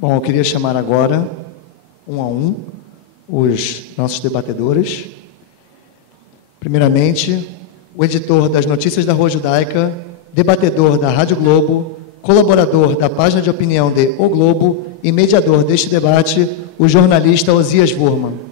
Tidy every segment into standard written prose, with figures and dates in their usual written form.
Bom, eu queria chamar agora, um a um, os nossos debatedores. Primeiramente, o editor das Notícias da Rua Judaica, debatedor da Rádio Globo, colaborador da página de opinião de O Globo e mediador deste debate, o jornalista Osias Wurman.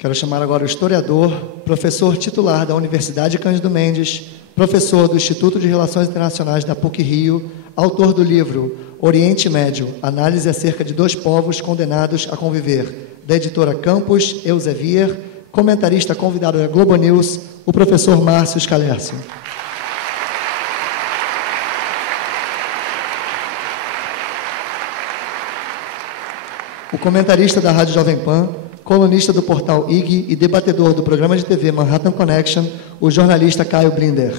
Quero chamar agora o historiador, professor titular da Universidade Cândido Mendes, professor do Instituto de Relações Internacionais da PUC-Rio, autor do livro Oriente Médio, Análise acerca de dois povos condenados a conviver, da editora Campos Elsevier, comentarista convidado da Globo News, o professor Márcio Scalércio. O comentarista da Rádio Jovem Pan, colunista do portal IG e debatedor do programa de TV Manhattan Connection, o jornalista Caio Blinder.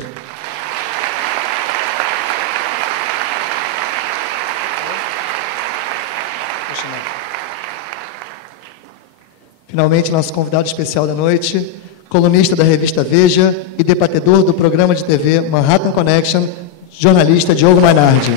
Finalmente, nosso convidado especial da noite, colunista da revista Veja e debatedor do programa de TV Manhattan Connection, jornalista Diogo Mainardi.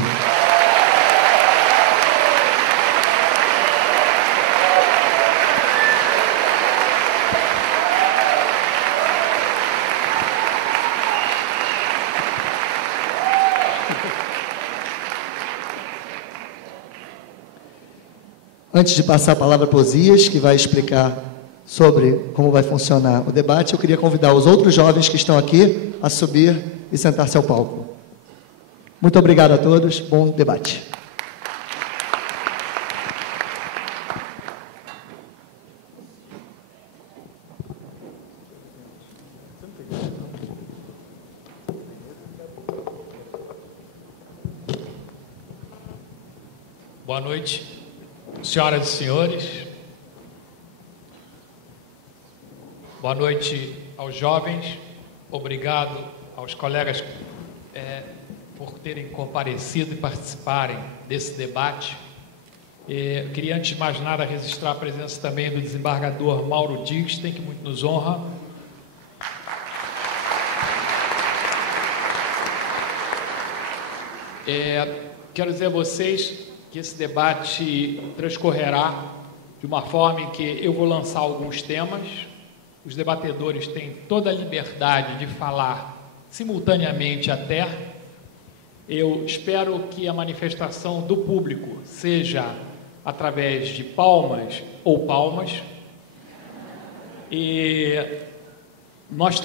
Antes de passar a palavra para o Osias, que vai explicar sobre como vai funcionar o debate, eu queria convidar os outros jovens que estão aqui a subir e sentar-se ao palco. Muito obrigado a todos, bom debate. Boa noite. Senhoras e senhores, boa noite aos jovens, obrigado aos colegas por terem comparecido e participarem desse debate. Eu queria, antes de mais nada, registrar a presença também do desembargador Mauro Digsten, que muito nos honra. Quero dizer a vocês que esse debate transcorrerá de uma forma em que eu vou lançar alguns temas, os debatedores têm toda a liberdade de falar simultaneamente até. Eu espero que a manifestação do público seja através de palmas ou palmas, e nós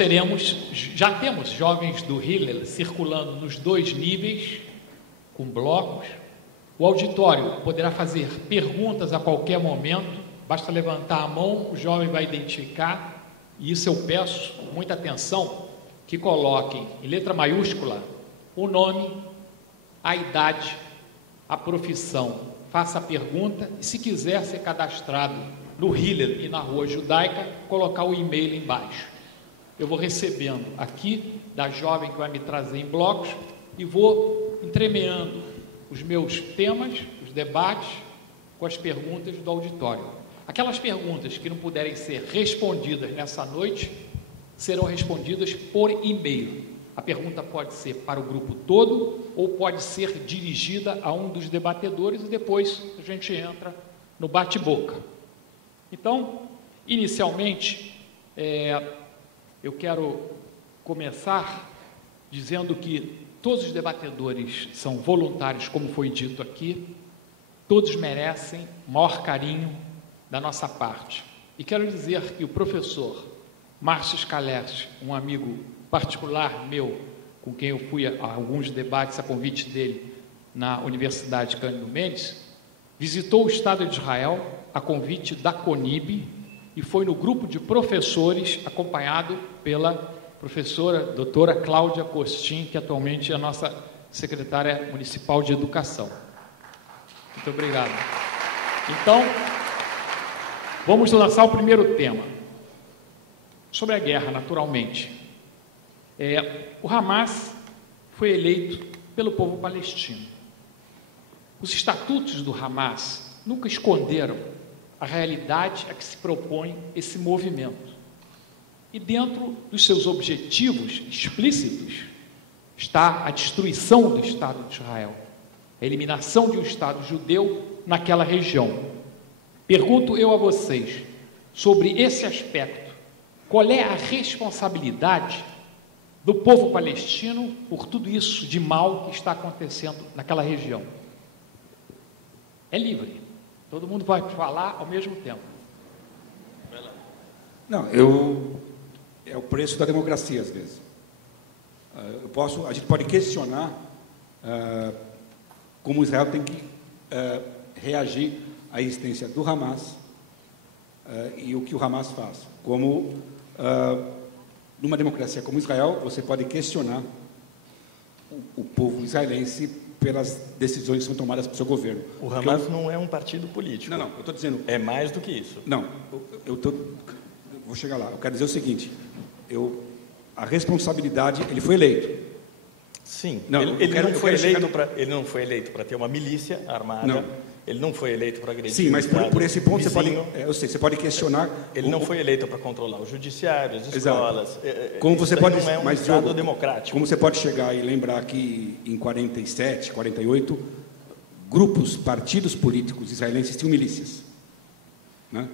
já temos jovens do Hillel circulando nos dois níveis, com blocos. O auditório poderá fazer perguntas a qualquer momento, basta levantar a mão, o jovem vai identificar, e isso eu peço com muita atenção, que coloquem em letra maiúscula o nome, a idade, a profissão, faça a pergunta, e se quiser ser cadastrado no Hillel e na Rua Judaica, colocar o e-mail embaixo. Eu vou recebendo aqui da jovem que vai me trazer em blocos e vou entremeando os meus temas, os debates, com as perguntas do auditório. Aquelas perguntas que não puderem ser respondidas nessa noite, serão respondidas por e-mail. A pergunta pode ser para o grupo todo, ou pode ser dirigida a um dos debatedores, e depois a gente entra no bate-boca. Então, inicialmente, eu quero começar dizendo que todos os debatedores são voluntários, como foi dito aqui, todos merecem o maior carinho da nossa parte. E quero dizer que o professor Márcio Scalércio, um amigo particular meu, com quem eu fui a alguns debates a convite dele na Universidade Cândido Mendes, visitou o Estado de Israel a convite da CONIB e foi no grupo de professores acompanhado pela professora doutora Cláudia Costin, que atualmente é a nossa secretária municipal de educação. Muito obrigado. Então, vamos lançar o primeiro tema. Sobre a guerra, naturalmente. O Hamas foi eleito pelo povo palestino. Os estatutos do Hamas nunca esconderam a realidade a que se propõe esse movimento. E dentro dos seus objetivos explícitos está a destruição do Estado de Israel, a eliminação de um Estado judeu naquela região. Pergunto eu a vocês, sobre esse aspecto, qual é a responsabilidade do povo palestino por tudo isso de mal que está acontecendo naquela região? É livre, todo mundo vai falar ao mesmo tempo. Não, é o preço da democracia, às vezes. A gente pode questionar como Israel tem que reagir à existência do Hamas e o que o Hamas faz. Como, numa democracia como Israel, você pode questionar o povo israelense pelas decisões que são tomadas pelo seu governo. O Hamas não é um partido político. Não, eu estou dizendo... É mais do que isso. Não, vou chegar lá. Eu quero dizer o seguinte, a responsabilidade, ele foi eleito. Sim, não, ele não foi eleito para ter uma milícia armada, não. Ele não foi eleito para agredir. Sim, mas por esse ponto você pode questionar. Ele não foi eleito para controlar o judiciário, as escolas. Como você pode, não é um Estado democrático. Como você pode chegar e lembrar que em 47, 48, partidos políticos israelenses tinham milícias, né?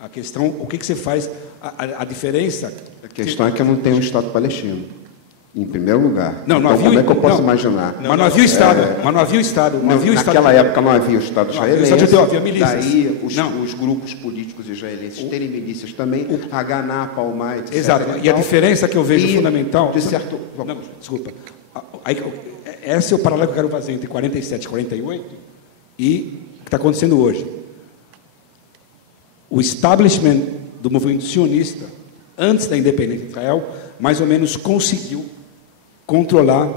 A questão, o que você faz? A diferença. A questão é que não tem um Estado palestino. Em primeiro lugar. Não então, havia, como é que eu posso imaginar? Mas não havia Estado. Mas não havia Estado. Naquela época não havia o Estado israelense. Havia milícias. Daí os grupos políticos israelenses terem milícias também, Haganah, Palmai, etc. Exato. E a diferença que eu vejo fundamental... De certo... Não, desculpa. Esse é o paralelo que eu quero fazer entre 47 e 48 e o que está acontecendo hoje. O establishment do movimento sionista, antes da independência de Israel, mais ou menos conseguiu controlar,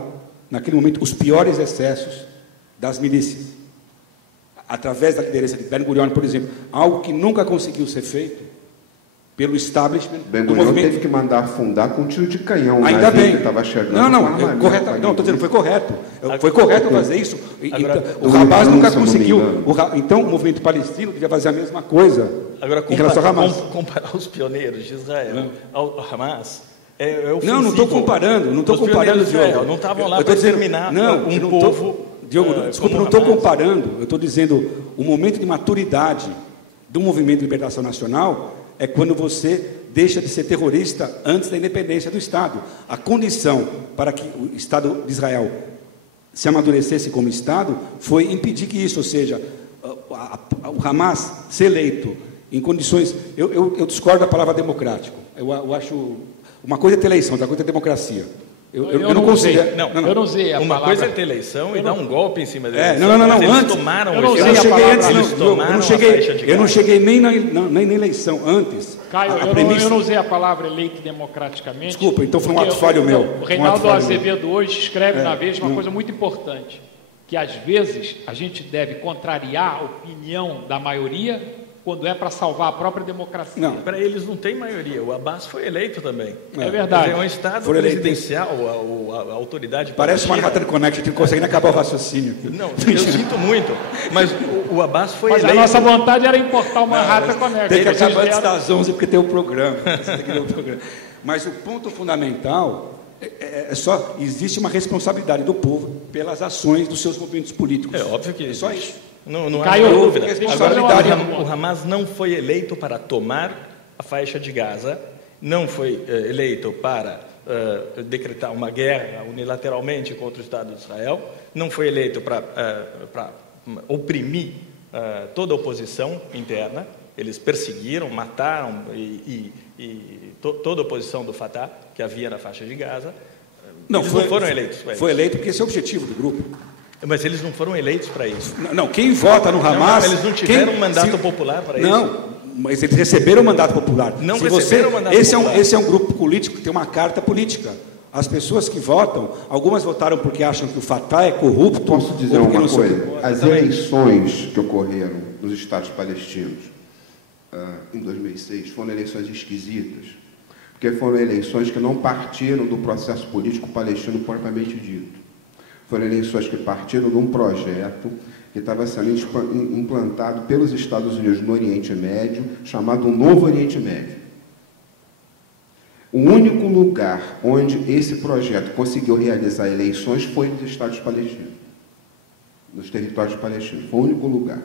naquele momento, os piores excessos das milícias. Através da liderança de Ben-Gurion, por exemplo, algo que nunca conseguiu ser feito pelo establishment do movimento. Teve que mandar afundar com um tiro de canhão. Ainda bem. Estava chegando. Não, estou dizendo, foi correto. Foi correto fazer isso. O Hamas nunca conseguiu. Então, o movimento palestino devia fazer a mesma coisa. Agora, em relação ao Hamas. Comparar os pioneiros de Israel ao Hamas... não estou comparando, Diogo. Não estavam lá para exterminar um povo. Diogo, desculpa, não estou comparando. Eu estou dizendo, o momento de maturidade do movimento de libertação nacional é quando você deixa de ser terrorista antes da independência do Estado. A condição para que o Estado de Israel se amadurecesse como Estado foi impedir que isso, ou seja, o Hamas ser eleito em condições... Eu discordo da palavra democrático. Eu acho... Uma coisa é ter eleição, outra coisa é democracia. Eu não considero. Eu não usei a palavra. Uma coisa é ter eleição e dar um golpe em cima deles. Antes. Tomaram eu não cheguei nem na eleição antes. Caio, eu não usei a palavra eleito democraticamente. Desculpa, então foi um ato falho meu. O Reinaldo Azevedo hoje escreve na Veja uma coisa muito importante, que às vezes a gente deve contrariar a opinião da maioria quando é para salvar a própria democracia. Para eles não tem maioria. O Abbas foi eleito também. É verdade. É um Estado presidencial, a autoridade... Parece uma Manhattan Connection, a gente não consegue nem acabar o raciocínio. Não, eu sinto muito, mas o Abbas foi eleito... Mas a nossa vontade era importar o Manhattan Connection. Tem que acabar antes das 11, porque tem o programa. Mas o ponto fundamental é só... Existe uma responsabilidade do povo pelas ações dos seus movimentos políticos. É óbvio que é só isso. Não há dúvida. Agora, o Hamas não foi eleito para tomar a faixa de Gaza, não foi eleito para decretar uma guerra unilateralmente contra o Estado de Israel, não foi eleito para oprimir toda a oposição interna. Eles perseguiram, mataram toda a oposição do Fatah que havia na faixa de Gaza. Não foram eleitos. Foi eleito porque esse é o objetivo do grupo. Mas eles não foram eleitos para isso. Não, quem vota no Hamas... eles não tiveram um mandato popular para isso. Não, mas eles receberam o mandato popular. Não receberam o mandato popular. Esse é um grupo político que tem uma carta política. As pessoas que votam, algumas votaram porque acham que o Fatah é corrupto. Posso dizer uma coisa? As eleições que ocorreram nos estados palestinos em 2006 foram eleições esquisitas, porque foram eleições que não partiram do processo político palestino propriamente dito. Foram eleições que partiram de um projeto que estava sendo implantado pelos Estados Unidos no Oriente Médio, chamado Novo Oriente Médio. O único lugar onde esse projeto conseguiu realizar eleições foi nos Estados palestinos, nos territórios palestinos. Foi o único lugar.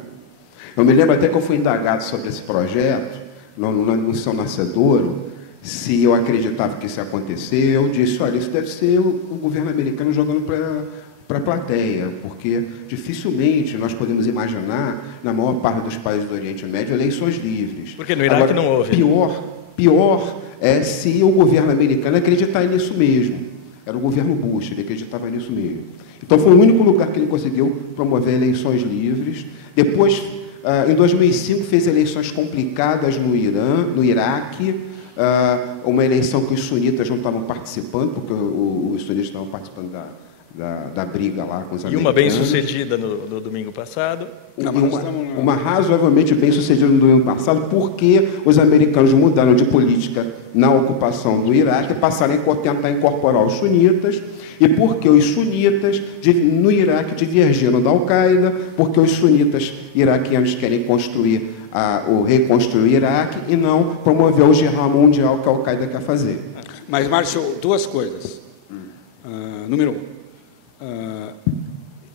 Eu me lembro até que eu fui indagado sobre esse projeto, no São Nascedouro, se eu acreditava que isso ia acontecer. Eu disse, olha, isso deve ser o governo americano jogando para a plateia, porque dificilmente nós podemos imaginar, na maior parte dos países do Oriente Médio, eleições livres. Porque no Iraque agora, não houve. Pior é se o governo americano acreditar nisso mesmo. Era o governo Bush, ele acreditava nisso mesmo. Então, foi o único lugar que ele conseguiu promover eleições livres. Depois, em 2005, fez eleições complicadas no Iraque, uma eleição que os sunitas não estavam participando, porque os sunitas estavam participando da briga lá com os americanos. E uma bem-sucedida no domingo passado. Uma razoavelmente bem-sucedida no domingo passado, porque os americanos mudaram de política na ocupação do Iraque, passaram a tentar incorporar os sunitas, e porque os sunitas no Iraque divergiram da Al-Qaeda, porque os sunitas iraquianos querem reconstruir o Iraque e não promover o jihad mundial que a Al-Qaeda quer fazer. Mas, Márcio, duas coisas. Número um.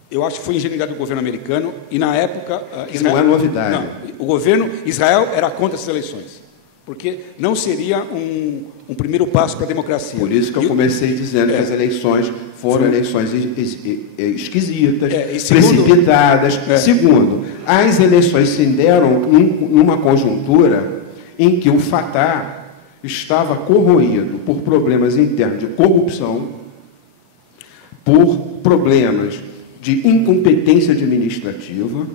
Eu acho que foi ingenuidade do governo americano e, na época... Isso não é novidade. Não, o governo Israel era contra essas eleições, porque não seria um primeiro passo para a democracia. Por isso que eu comecei dizendo que as eleições foram eleições esquisitas, precipitadas. Segundo, as eleições se deram numa conjuntura em que o Fatah estava corroído por problemas internos de corrupção, por problemas de incompetência administrativa.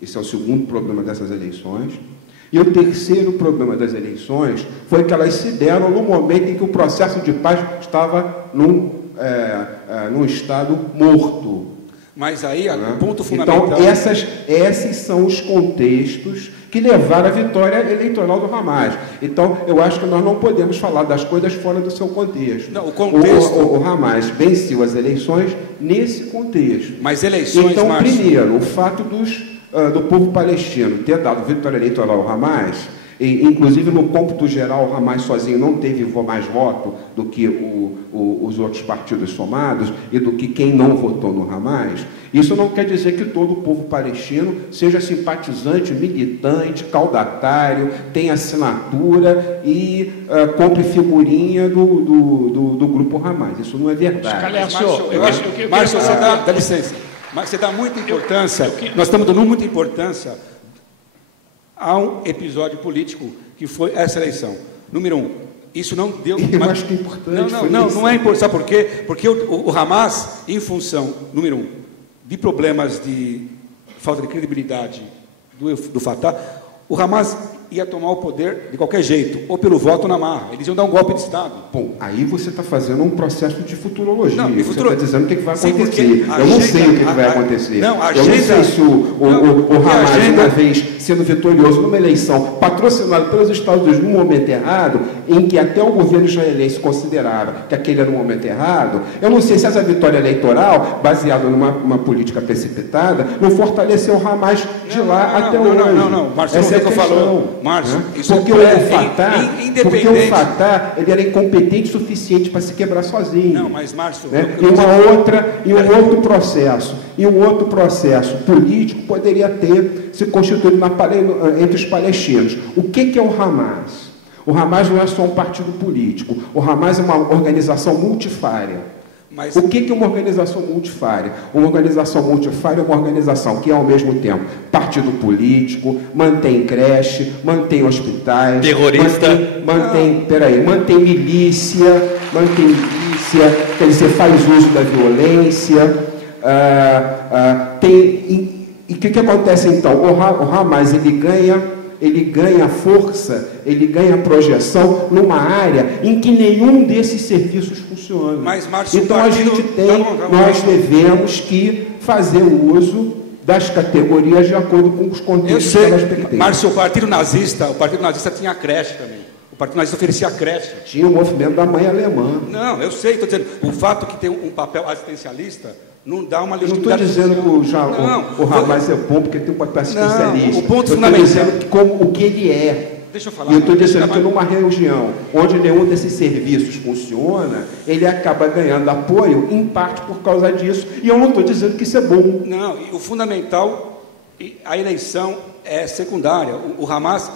Esse é o segundo problema dessas eleições. E o terceiro problema das eleições foi que elas se deram no momento em que o processo de paz estava num estado morto. Mas aí, o ponto fundamental... Então, esses são os contextos que levaram à vitória eleitoral do Hamas. Então, eu acho que nós não podemos falar das coisas fora do seu contexto. Não, o contexto... O Hamas venceu as eleições nesse contexto. Mas eleições, então, Márcio... primeiro, o fato do povo palestino ter dado vitória eleitoral ao Hamas, e, inclusive no cômputo geral, o Hamas sozinho não teve mais voto do que os outros partidos somados e do que quem não votou no Hamas. Isso não quer dizer que todo o povo palestino seja simpatizante, militante, caudatário, tenha assinatura e compre figurinha do grupo Hamas. Isso não é verdade. Márcio, dá licença. Mas você dá muita importância, nós estamos dando muita importância a um episódio político que foi essa eleição. Número um, isso não deu... Eu acho que é importante. Não é importante. Sabe por quê? Porque o Hamas, em função, número um, de problemas de falta de credibilidade do Fatah, o Hamas ia tomar o poder de qualquer jeito, ou pelo voto na marra. Eles iam dar um golpe de Estado. Bom, aí você está fazendo um processo de futurologia. Não, você está dizendo o que vai acontecer. Eu não sei o que vai acontecer. Eu não sei se o Hamas, uma vez sendo vitorioso numa eleição patrocinada pelos Estados Unidos num momento errado, em que até o governo israelense considerava que aquele era um momento errado, eu não sei se essa vitória eleitoral, baseada numa política precipitada, não fortaleceu o Hamas de lá até hoje. Não, Márcio, essa é a questão. Márcio, porque o Fatah ele era incompetente o suficiente para se quebrar sozinho. Não, mas Márcio... E um outro processo político poderia ter se constituído entre os palestinos. O que é o Hamas? O Hamas não é só um partido político. O Hamas é uma organização multifária. O que é uma organização multifária? Uma organização multifária é uma organização que, ao mesmo tempo, partido político, mantém creche, mantém hospitais... Terrorista... Mantém milícia, quer dizer, faz uso da violência... E o que acontece então? O Hamas ele ganha força, ele ganha projeção numa área em que nenhum desses serviços funciona. Mas, Márcio, então nós devemos que fazer uso das categorias de acordo com os contextos que elas pertencem. Márcio, o Partido Nazista tinha creche também. O Partido Nazista oferecia creche. Tinha o movimento da mãe alemã. Não, eu sei, estou dizendo, o fato que tem um papel assistencialista não dá uma Eu não legitimidade. estou dizendo que o Hamas é bom porque tem um papel assistencialista. O ponto fundamental. fundamental. Eu estou dizendo como o que ele é. Deixa eu falar. E eu estou dizendo que numa região onde nenhum desses serviços funciona, ele acaba ganhando apoio, em parte por causa disso. E eu não estou dizendo que isso é bom. Não, e o fundamental, a eleição é secundária. O Hamas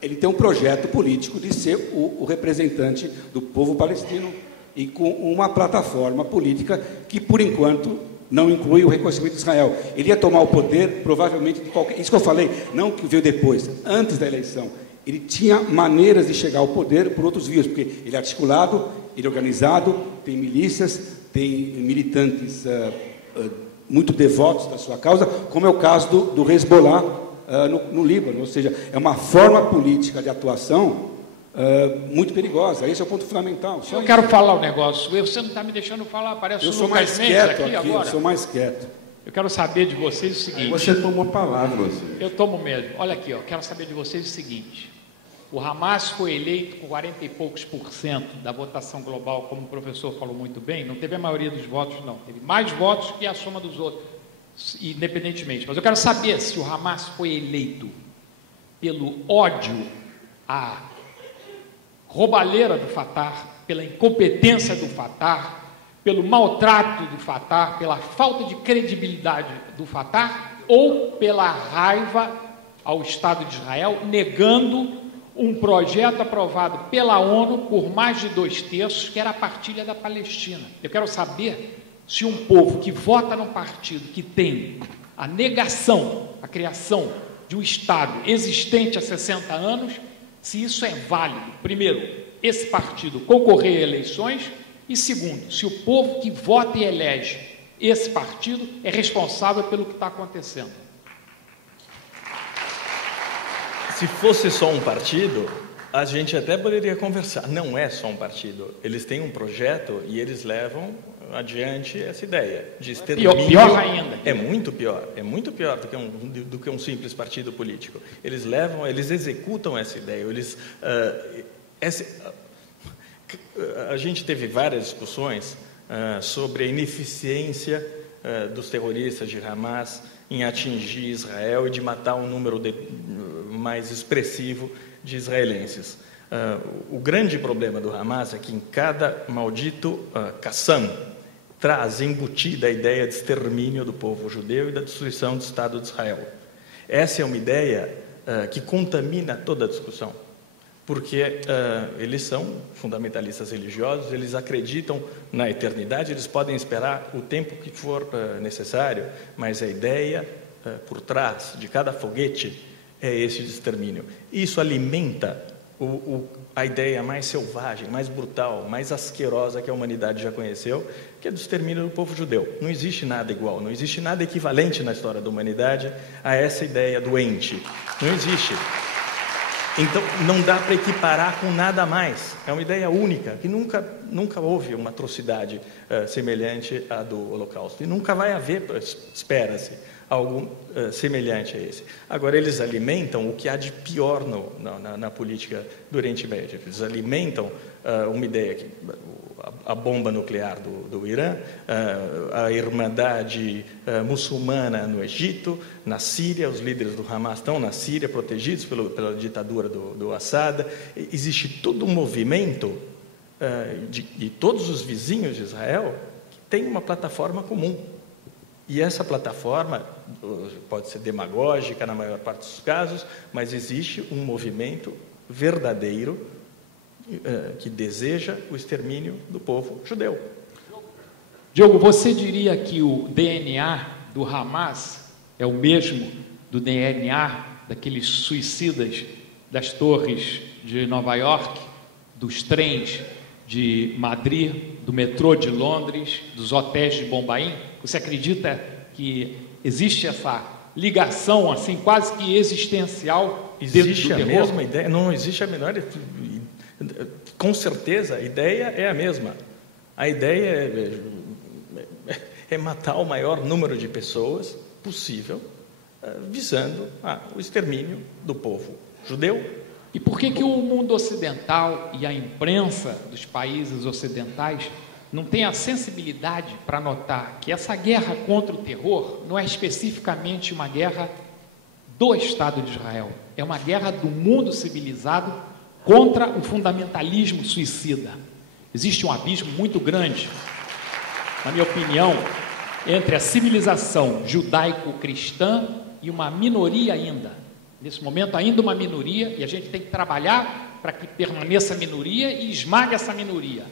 ele tem um projeto político de ser o representante do povo palestino e com uma plataforma política que, por enquanto, não inclui o reconhecimento de Israel. Ele ia tomar o poder, provavelmente, de qualquer... Isso que eu falei, não que veio depois, antes da eleição. Ele tinha maneiras de chegar ao poder por outros vias, porque ele é articulado, ele é organizado, tem milícias, tem militantes muito devotos da sua causa, como é o caso do Hezbollah no Líbano. Ou seja, é uma forma política de atuação muito perigosa. Esse é o ponto fundamental. Eu quero falar um negócio. Você não está me deixando falar. Parece eu o sou Lucas mais Mendes quieto aqui agora. Eu sou mais quieto. Eu quero saber de vocês o seguinte. Você tomou a palavra, você. Eu tomo mesmo. Olha aqui, ó. Quero saber de vocês o seguinte. O Hamas foi eleito com 40 e poucos % da votação global, como o professor falou muito bem. Não teve a maioria dos votos, não. Teve mais votos que a soma dos outros, independentemente. Mas eu quero saber se o Hamas foi eleito pelo ódio à roubalheira do Fatah, pela incompetência do Fatah, pelo maltrato do Fatah, pela falta de credibilidade do Fatah, ou pela raiva ao Estado de Israel, negando um projeto aprovado pela ONU por mais de 2/3, que era a partilha da Palestina. Eu quero saber se um povo que vota num partido que tem a negação, a criação de um Estado existente há 60 anos, se isso é válido. Primeiro, esse partido concorrer a eleições, e segundo, se o povo que vota e elege esse partido é responsável pelo que está acontecendo. Se fosse só um partido, a gente até poderia conversar. Não é só um partido. Eles têm um projeto e eles levam adiante essa ideia de extermínio. Pior ainda. É muito pior do que um simples partido político. Eles executam essa ideia. A gente teve várias discussões sobre a ineficiência dos terroristas de Hamas em atingir Israel e de matar um número mais expressivo de israelenses. O grande problema do Hamas é que em cada maldito Qassam traz embutida a ideia de extermínio do povo judeu e da destruição do Estado de Israel. Essa é uma ideia que contamina toda a discussão, porque eles são fundamentalistas religiosos, eles acreditam na eternidade, eles podem esperar o tempo que for necessário, mas a ideia por trás de cada foguete é esse de extermínio. Isso alimenta a ideia mais selvagem, mais brutal, mais asquerosa que a humanidade já conheceu, que é do extermínio do povo judeu. Não existe nada igual, não existe nada equivalente na história da humanidade a essa ideia doente. Não existe. Então, não dá para equiparar com nada mais. É uma ideia única, que nunca houve uma atrocidade semelhante à do Holocausto. E nunca vai haver, espera-se, algo semelhante a esse. Agora, eles alimentam o que há de pior na política do Oriente Médio. Eles alimentam uma ideia que a bomba nuclear do Irã, a irmandade muçulmana no Egito, na Síria, os líderes do Hamas estão na Síria, protegidos pela ditadura do Assad. Existe todo um movimento de todos os vizinhos de Israel que tem uma plataforma comum. E essa plataforma pode ser demagógica na maior parte dos casos, mas existe um movimento verdadeiro que deseja o extermínio do povo judeu. Diogo, você diria que o DNA do Hamas é o mesmo do DNA daqueles suicidas das torres de Nova York, dos trens de Madrid, do metrô de Londres, dos hotéis de Bombaim? Você acredita que existe essa ligação assim quase que existencial? Existe a mesma ideia? Não existe a menor. Com certeza, a ideia é a mesma. A ideia é matar o maior número de pessoas possível, visando o extermínio do povo judeu. E por que o mundo ocidental e a imprensa dos países ocidentais não tem a sensibilidade para notar que essa guerra contra o terror não é especificamente uma guerra do Estado de Israel, é uma guerra do mundo civilizado contra o fundamentalismo suicida. Existe um abismo muito grande, na minha opinião, entre a civilização judaico-cristã e uma minoria ainda. Nesse momento, ainda uma minoria, e a gente tem que trabalhar para que permaneça a minoria e esmague essa minoria,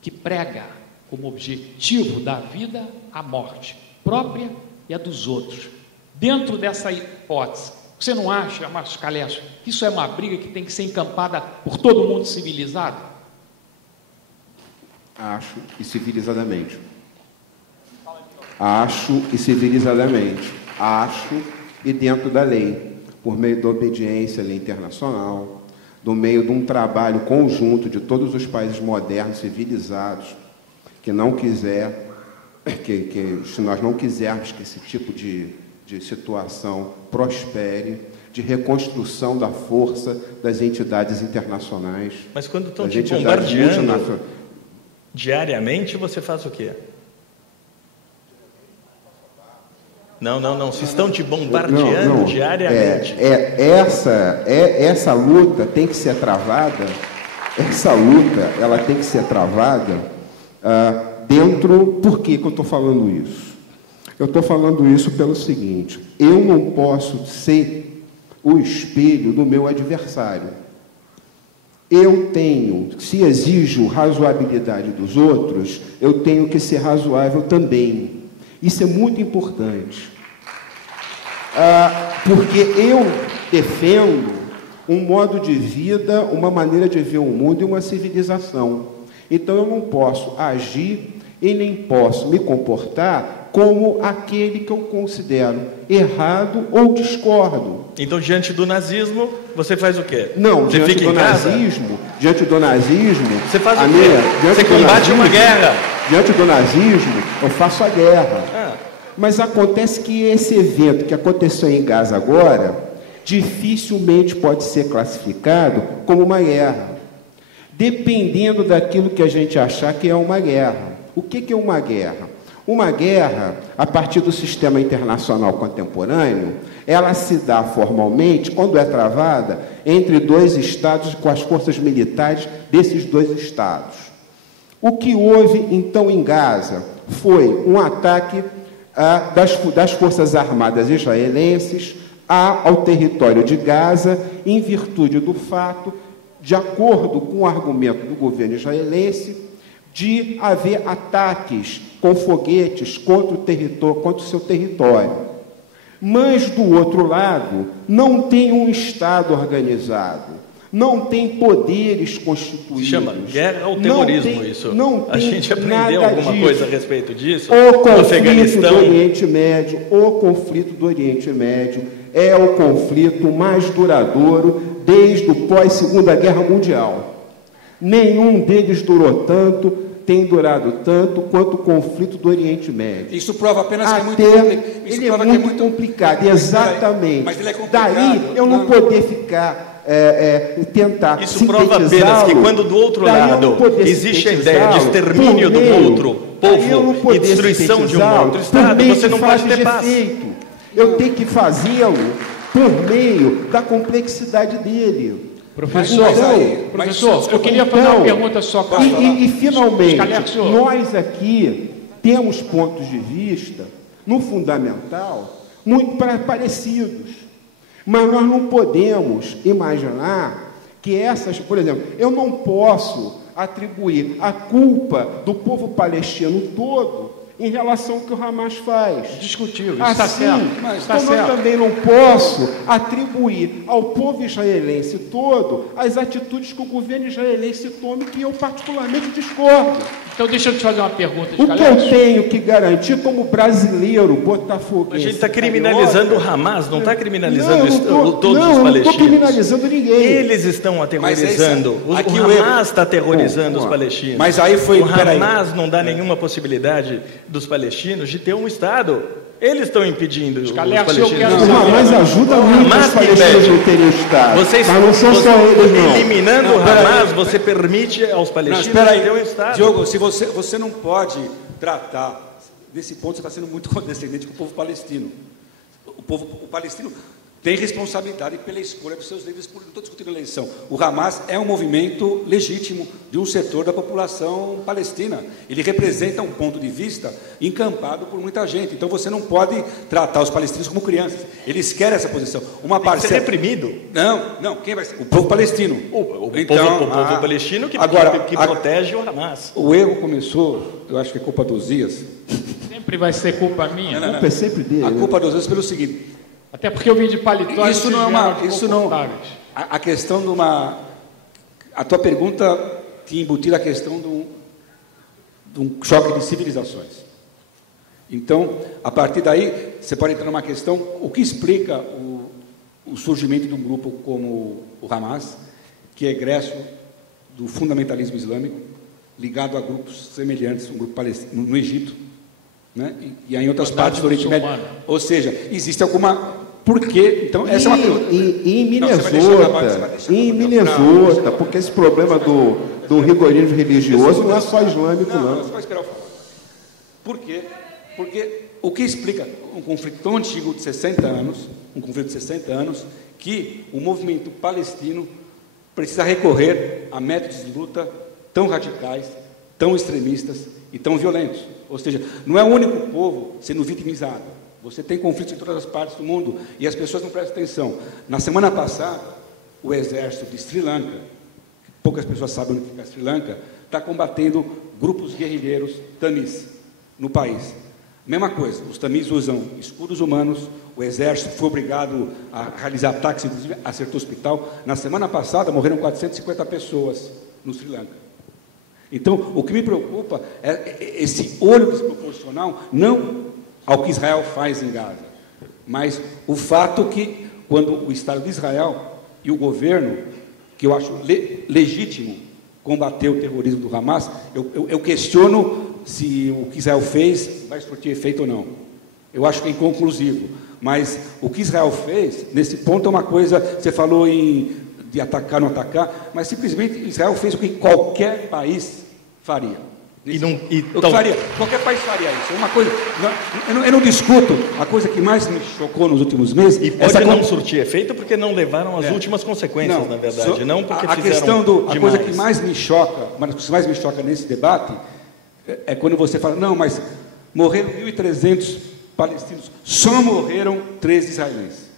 que prega como objetivo da vida a morte própria e a dos outros. Dentro dessa hipótese, você não acha, Márcio Calesso, que isso é uma briga que tem que ser encampada por todo mundo civilizado? Acho, e civilizadamente. Acho, e civilizadamente. Acho, e dentro da lei, por meio da obediência à lei internacional, do meio de um trabalho conjunto de todos os países modernos, civilizados, que não quiser, se nós não quisermos que esse tipo de situação prospere, de reconstrução da força das entidades internacionais. Mas quando estão te bombardeando diariamente, você faz o quê? Não. Se estão te bombardeando diariamente. Essa luta tem que ser travada. Essa luta, ela tem que ser travada dentro. Por que eu estou falando isso? Eu estou falando isso pelo seguinte: eu não posso ser o espelho do meu adversário. Eu tenho, se exijo razoabilidade dos outros, eu tenho que ser razoável também. Isso é muito importante, porque eu defendo um modo de vida, uma maneira de ver o mundo e uma civilização. Então, eu não posso agir e nem posso me comportar como aquele que eu considero errado ou discordo. Então, diante do nazismo, você faz o quê? Não, você diante fica do em casa? diante do nazismo... Você faz o quê? Você combate uma guerra. Diante do nazismo, eu faço a guerra. Mas acontece que esse evento que aconteceu em Gaza agora, dificilmente pode ser classificado como uma guerra, dependendo daquilo que a gente achar que é uma guerra. O que é uma guerra? Uma guerra, a partir do sistema internacional contemporâneo, ela se dá formalmente, quando é travada, entre dois estados, com as forças militares desses dois estados. O que houve, então, em Gaza foi um ataque das Forças Armadas israelenses ao território de Gaza, em virtude do fato, de acordo com o argumento do governo israelense, de haver ataques com foguetes contra o seu território. Mas, do outro lado, não tem um Estado organizado, não tem poderes constituídos. Se chama guerra ou terrorismo, isso? A gente aprendeu alguma coisa a respeito disso? O conflito do Oriente Médio, é o conflito mais duradouro desde o pós-Segunda Guerra Mundial. Nenhum deles tem durado tanto quanto o conflito do Oriente Médio. Isso prova apenas que é muito complicado. Ele é muito complicado, exatamente. Mas ele é complicado. Daí eu não poder ficar, tentar Isso prova apenas que quando do outro lado existe a ideia de extermínio do outro povo e destruição de um outro Estado, você não pode ter paz. Eu tenho que fazê-lo por meio da complexidade dele. Professor, eu queria fazer uma pergunta só para e finalmente, nós aqui temos pontos de vista, no fundamental, muito parecidos. Mas nós não podemos imaginar que por exemplo, eu não posso atribuir a culpa do povo palestino todo em relação ao que o Hamas faz. Discutiu, isso assim, está certo. Mas está certo. Eu também não posso atribuir ao povo israelense todo as atitudes que o governo israelense tome, que eu particularmente discordo. Então deixa eu te fazer uma pergunta. O que eu tenho que garantir como brasileiro, botafoguense... A gente está criminalizando o Hamas, não está criminalizando todos os palestinos. Não estou criminalizando ninguém. Eles estão aterrorizando. O Hamas está aterrorizando os palestinos. Mas aí foi... O Hamas não dá nenhuma possibilidade dos palestinos de ter um Estado. Eles estão impedindo os Calef, eu palestinos. quero Não, saber. mas ajuda muito os Hamas palestinos impede. não terem Estado. Vocês, Mas não são só eles, não. eliminando Não, o peraí. Hamas, você permite aos Não, palestinos espera aí, ter um Estado. Diogo, se você não pode tratar desse ponto, você está sendo muito condescendente com o povo palestino. O palestino tem responsabilidade pela escolha dos seus líderes políticos. Não estou discutindo eleição. O Hamas é um movimento legítimo de um setor da população palestina. Ele representa um ponto de vista encampado por muita gente. Então você não pode tratar os palestinos como crianças. Eles querem essa posição. Uma Tem que ser parcela. reprimido. Não, quem vai ser? O povo palestino. O Então, povo palestino que protege o Hamas. O erro começou, eu acho que é culpa dos Zias. Sempre vai ser culpa minha. A culpa é sempre dele. A né? culpa dos Zias pelo seguinte. Até porque eu vim de paletó e Isso vocês não é vieram uma. Isso não. desconfortáveis. A questão de uma. A tua pergunta te embutir a questão de um choque de civilizações. Então, a partir daí, você pode entrar numa questão: o que explica o surgimento de um grupo como o Hamas, que é egresso do fundamentalismo islâmico, ligado a grupos semelhantes, um grupo palestino no Egito, né? E em outras partes do Oriente Médio. Ou seja, existe alguma. Por quê? Então, essa é uma pergunta. E em Não, você vai deixar acabar, você vai Minnesota, deixar em acabar. Minnesota, porque esse problema do rigorismo religioso não é só islâmico, Não, não. você vai esperar eu falar. Por quê? Porque o que explica um conflito tão antigo de 60 anos, que o movimento palestino precisa recorrer a métodos de luta tão radicais, tão extremistas e tão violentos. Ou seja, não é o único povo sendo vitimizado. Você tem conflitos em todas as partes do mundo e as pessoas não prestam atenção. Na semana passada, o exército de Sri Lanka, que poucas pessoas sabem o que é Sri Lanka, está combatendo grupos guerrilheiros tamis no país. Mesma coisa, os tamis usam escudos humanos, o exército foi obrigado a realizar ataques, inclusive acertou o hospital. Na semana passada, morreram 450 pessoas no Sri Lanka. Então, o que me preocupa é esse olho desproporcional, não ao que Israel faz em Gaza, mas o fato que, quando o Estado de Israel e o governo, que eu acho legítimo combater o terrorismo do Hamas, eu questiono se o que Israel fez vai surtir efeito ou não. Eu acho que é inconclusivo, mas o que Israel fez, nesse ponto, é uma coisa, você falou de atacar, não atacar, mas simplesmente Israel fez o que qualquer país faria. Qualquer país faria isso. É uma coisa. Eu não discuto. A coisa que mais me chocou nos últimos meses. E pode não surtir efeito porque não levaram as últimas consequências, na verdade. Não porque a fizeram questão a coisa que demais. mais me choca, uma das coisas que mais me choca nesse debate é quando você fala, não, mas morreram 1.300 palestinos, só morreram 13 israelenses.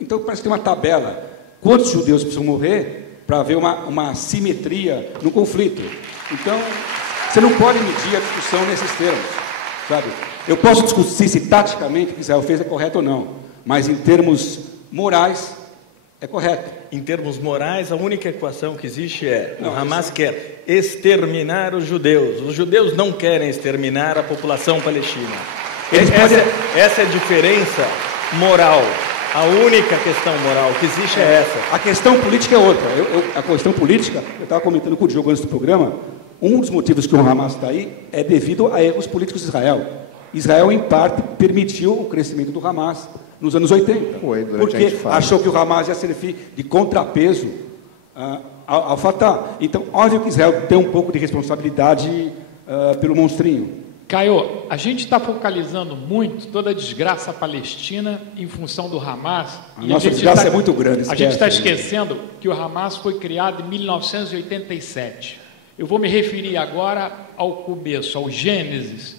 Então parece que tem uma tabela. Quantos judeus precisam morrer para haver uma simetria no conflito? Então, você não pode medir a discussão nesses termos, sabe? Eu posso discutir se taticamente o que Israel fez é correto ou não, mas em termos morais é correto. Em termos morais, a única equação que existe é o Hamas quer exterminar os judeus não querem exterminar a população palestina. Essa é a diferença moral. A única questão moral que existe é essa. A questão política é outra. A questão política, eu estava comentando com o Diogo antes do programa, um dos motivos que o Hamas está aí é devido a erros políticos de Israel. Israel, em parte, permitiu o crescimento do Hamas nos anos 80. Porque achou que o Hamas ia servir de contrapeso ao Fatah. Então, óbvio que Israel tem um pouco de responsabilidade pelo monstrinho. Caio, a gente está focalizando muito toda a desgraça palestina em função do Hamas. A nossa desgraça é muito grande. A gente está esquecendo que o Hamas foi criado em 1987. Eu vou me referir agora ao começo, ao Gênesis.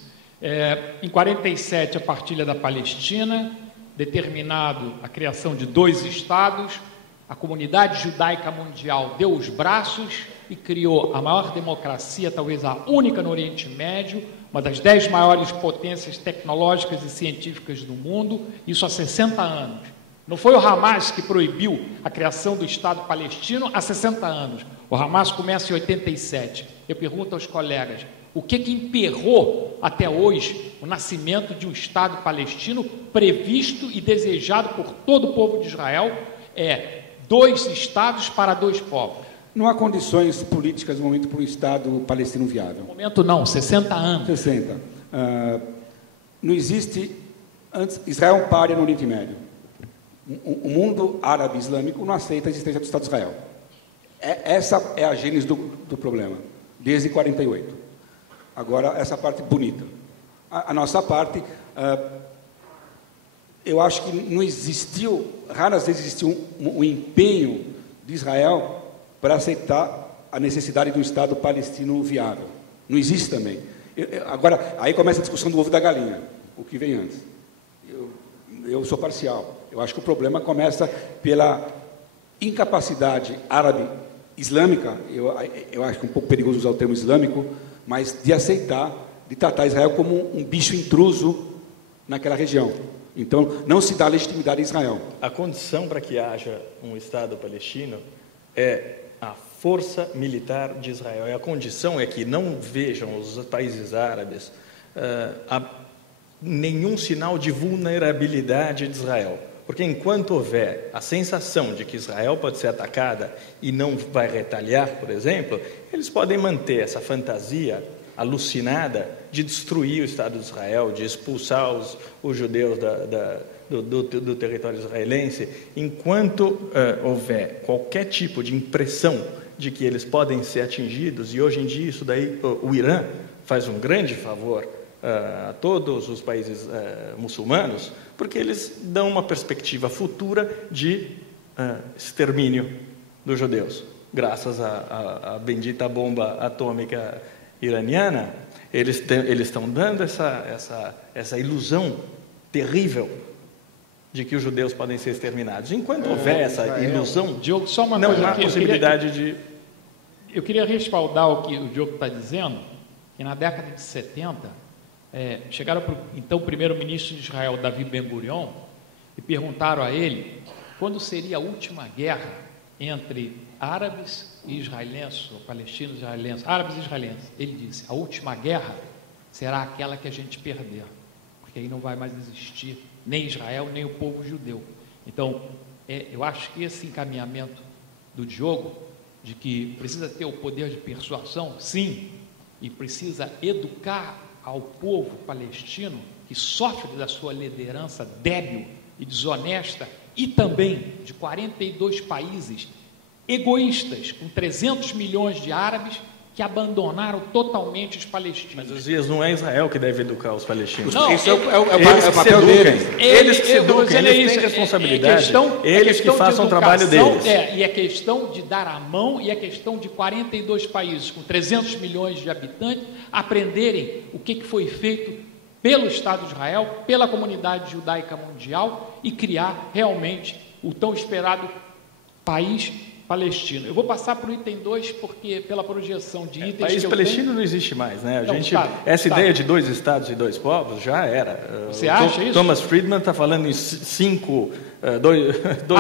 Em 47, a partilha da Palestina, determinado a criação de 2 estados, a comunidade judaica mundial deu os braços e criou a maior democracia, talvez a única no Oriente Médio, uma das 10 maiores potências tecnológicas e científicas do mundo, isso há 60 anos. Não foi o Hamas que proibiu a criação do Estado palestino há 60 anos. O Hamas começa em 87. Eu pergunto aos colegas, o que emperrou até hoje o nascimento de um Estado palestino previsto e desejado por todo o povo de Israel? 2 estados para 2 povos. Não há condições políticas no momento para um Estado palestino viável. No momento não, 60 anos. 60. não existe, antes, Israel é um pária no Oriente Médio. O mundo árabe islâmico não aceita a existência do Estado de Israel. Essa é a gênese do problema, desde 48. Agora, essa parte bonita. A nossa parte, eu acho que não existiu, raras vezes existiu um empenho de Israel para aceitar a necessidade de um Estado palestino viável. Não existe também. Agora, aí começa a discussão do ovo da galinha, o que vem antes. Eu sou parcial. Eu acho que o problema começa pela incapacidade árabe-islâmica, eu acho que é um pouco perigoso usar o termo islâmico, mas de aceitar, de tratar Israel como um bicho intruso naquela região. Então, não se dá legitimidade a Israel. A condição para que haja um Estado palestino é a força militar de Israel. A condição é que não vejam os países árabes nenhum sinal de vulnerabilidade de Israel. Porque enquanto houver a sensação de que Israel pode ser atacada e não vai retaliar, por exemplo, eles podem manter essa fantasia alucinada de destruir o Estado de Israel, de expulsar os judeus do território israelense, enquanto houver qualquer tipo de impressão de que eles podem ser atingidos, e hoje em dia isso daí, o Irã faz um grande favor a todos os países muçulmanos, porque eles dão uma perspectiva futura de extermínio dos judeus. Graças à bendita bomba atômica iraniana, eles estão dando essa ilusão terrível de que os judeus podem ser exterminados. Enquanto houver essa ilusão, Diogo, só uma não coisa há aqui, possibilidade de... Eu queria respaldar o que o Diogo está dizendo, que na década de 70... chegaram para o então primeiro-ministro de Israel, Davi Ben-Gurion, e perguntaram a ele quando seria a última guerra entre árabes e israelenses, ou palestinos e israelenses, árabes e israelenses. Ele disse, a última guerra será aquela que a gente perder, porque aí não vai mais existir nem Israel, nem o povo judeu. Então, eu acho que esse encaminhamento do Diogo, de que precisa ter o poder de persuasão, sim, e precisa educar ao povo palestino, que sofre da sua liderança débil e desonesta, e também de 42 países egoístas, com 300 milhões de árabes, que abandonaram totalmente os palestinos. Mas, Osias, não é Israel que deve educar os palestinos. Não, isso é o papel deles. Eles que se eduquem, eles têm responsabilidade, eles que façam o trabalho deles. E é questão de dar a mão, e é questão de 42 países, com 300 milhões de habitantes, aprenderem o que foi feito pelo Estado de Israel, pela comunidade judaica mundial, e criar realmente o tão esperado país palestino. Eu vou passar para o item 2, porque pela projeção de itens... país palestino não existe mais, né? Essa ideia de 2 estados e 2 povos já era. Você acha isso? Thomas Friedman está falando em 2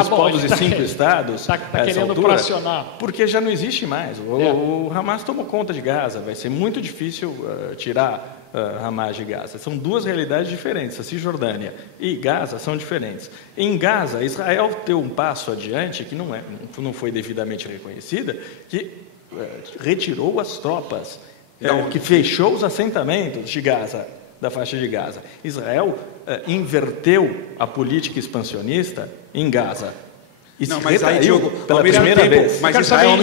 povos e 5 estados. Está querendo fracionar. Porque já não existe mais. O Hamas tomou conta de Gaza. Vai ser muito difícil tirar Hamas de Gaza. São 2 realidades diferentes. A Cisjordânia e Gaza são diferentes. Em Gaza, Israel deu um passo adiante, que não foi devidamente reconhecida, que retirou as tropas, que fechou os assentamentos de Gaza, da faixa de Gaza. Israel inverteu a política expansionista em Gaza. Não, mas aí, Diogo, pela primeira vez. Mas Israel,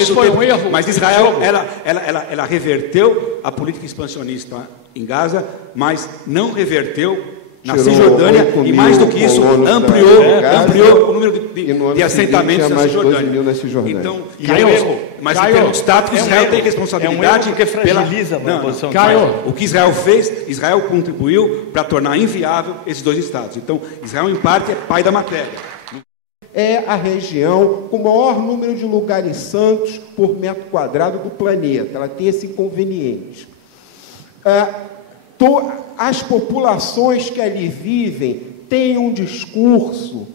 mas Israel ela reverteu a política expansionista em Gaza, mas não reverteu na Cisjordânia, e mais do que isso, ampliou o número de assentamentos na Cisjordânia. Então, mas em termos táticos, Israel tem responsabilidade porque fragiliza a posição. O que Israel fez, Israel contribuiu para tornar inviável esses 2 estados. Então, Israel, em parte, é pai da matéria. É a região com o maior número de lugares santos por metro quadrado do planeta. Ela tem esse inconveniente. As populações que ali vivem têm um discurso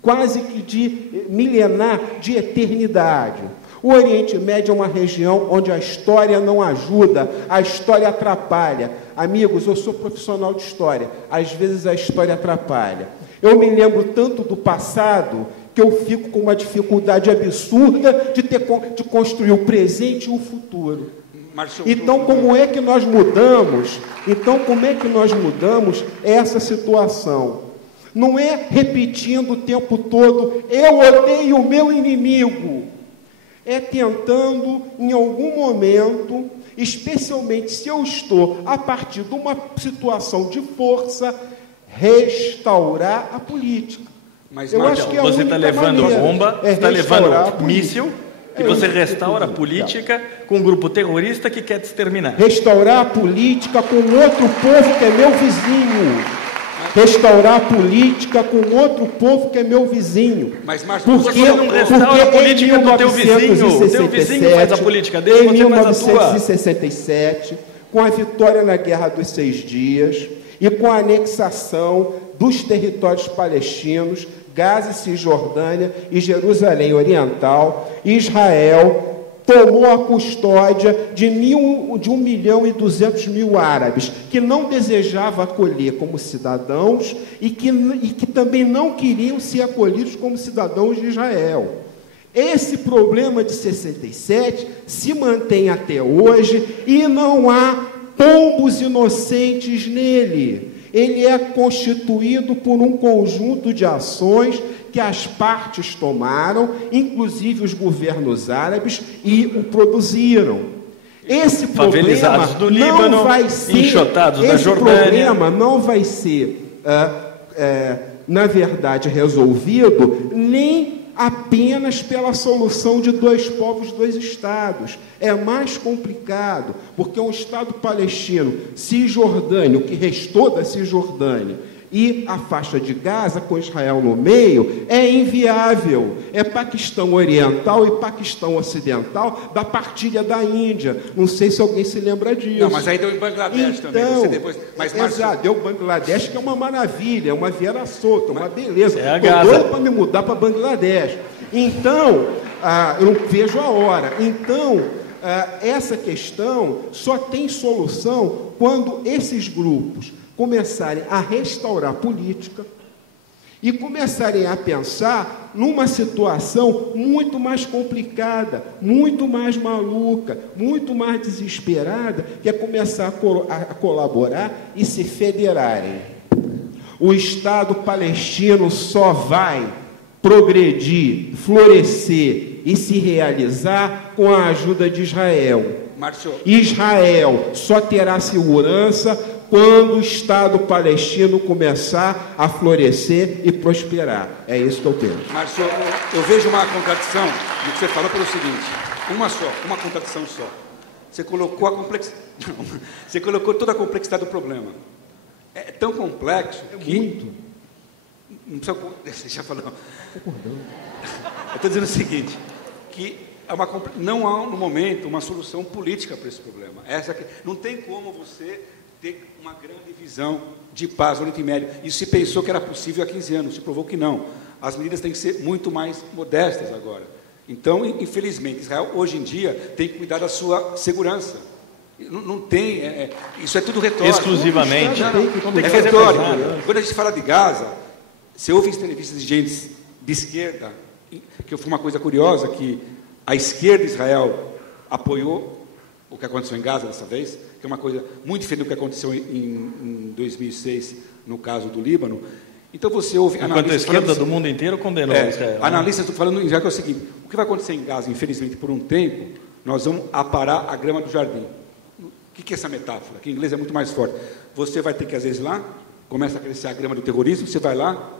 quase que de milenar, de eternidade. O Oriente Médio é uma região onde a história não ajuda, a história atrapalha. Amigos, eu sou profissional de história, às vezes a história atrapalha. Eu me lembro tanto do passado que eu fico com uma dificuldade absurda de construir o presente e o futuro. Então, como é que nós mudamos? Então, como é que nós mudamos essa situação? Não é repetindo o tempo todo, eu odeio o meu inimigo. É tentando, em algum momento, especialmente se eu estou a partir de uma situação de força, restaurar a política. Mas eu acho que você está levando bomba, está levando míssil, e você restaura a política com um grupo terrorista que quer te exterminar. Restaurar a política com outro povo que é meu vizinho. Restaurar a política com outro povo que é meu vizinho. Mas, Márcio, você não restaura a política do teu vizinho. O teu vizinho faz a política dele, você faz a tua. Em 1967, com a vitória na Guerra dos 6 Dias e com a anexação dos territórios palestinos, Gaza e Cisjordânia e Jerusalém Oriental, Israel tomou a custódia de 1.200.000 árabes que não desejavam acolher como cidadãos e que também não queriam ser acolhidos como cidadãos de Israel. Esse problema de 67 se mantém até hoje e não há pombos inocentes nele. Ele é constituído por um conjunto de ações que as partes tomaram, inclusive os governos árabes, e o produziram. Esse problema do Líbano, não vai ser, enxotados da Jordânia. Problema não vai ser, na verdade, resolvido nem apenas pela solução de 2 povos, 2 estados. É mais complicado, porque um Estado palestino, Cisjordânia, o que restou da Cisjordânia, e a faixa de Gaza, com Israel no meio, é inviável. É Paquistão Oriental e Paquistão Ocidental da partilha da Índia. Não sei se alguém se lembra disso. Não, mas aí deu em Bangladesh também. Você depois... Exato, deu Bangladesh, que é uma maravilha, é uma vieira solta, uma beleza. É a Gaza. Estou doido para me mudar para Bangladesh. Então, eu não vejo a hora. Então, essa questão só tem solução quando esses grupos começarem a restaurar a política e começarem a pensar numa situação muito mais complicada, muito mais maluca, muito mais desesperada, que é começar a colaborar e se federarem. O Estado palestino só vai progredir, florescer e se realizar com a ajuda de Israel. Israel só terá segurança quando o Estado palestino começar a florescer e prosperar. É isso que eu penso. Márcio, eu vejo uma contradição no que você falou pelo seguinte, uma contradição só. Você colocou você colocou toda a complexidade do problema. É tão complexo que... Muito. Não precisa... Você já falou. Eu estou dizendo o seguinte, que não há, no momento, uma solução política para esse problema. Não tem como você ter uma grande visão de paz no Oriente Médio. Isso se pensou que era possível há 15 anos, se provou que não. As medidas têm que ser muito mais modestas agora. Então, infelizmente, Israel, hoje em dia, tem que cuidar da sua segurança. Não tem... isso é tudo retórico. Exclusivamente. É retórico. Quando a gente fala de Gaza, você ouve entrevistas de gente de esquerda, que foi uma coisa curiosa, que a esquerda de Israel apoiou o que aconteceu em Gaza dessa vez, que é uma coisa muito diferente do que aconteceu em 2006, no caso do Líbano. Então você ouve... Enquanto a esquerda do mundo inteiro condenou Israel. Analistas estão falando em Israel que é o seguinte, o que vai acontecer em Gaza, infelizmente, por um tempo, nós vamos aparar a grama do jardim. O que é essa metáfora? Que em inglês é muito mais forte. Você vai ter que, às vezes, lá, começa a crescer a grama do terrorismo, você vai lá,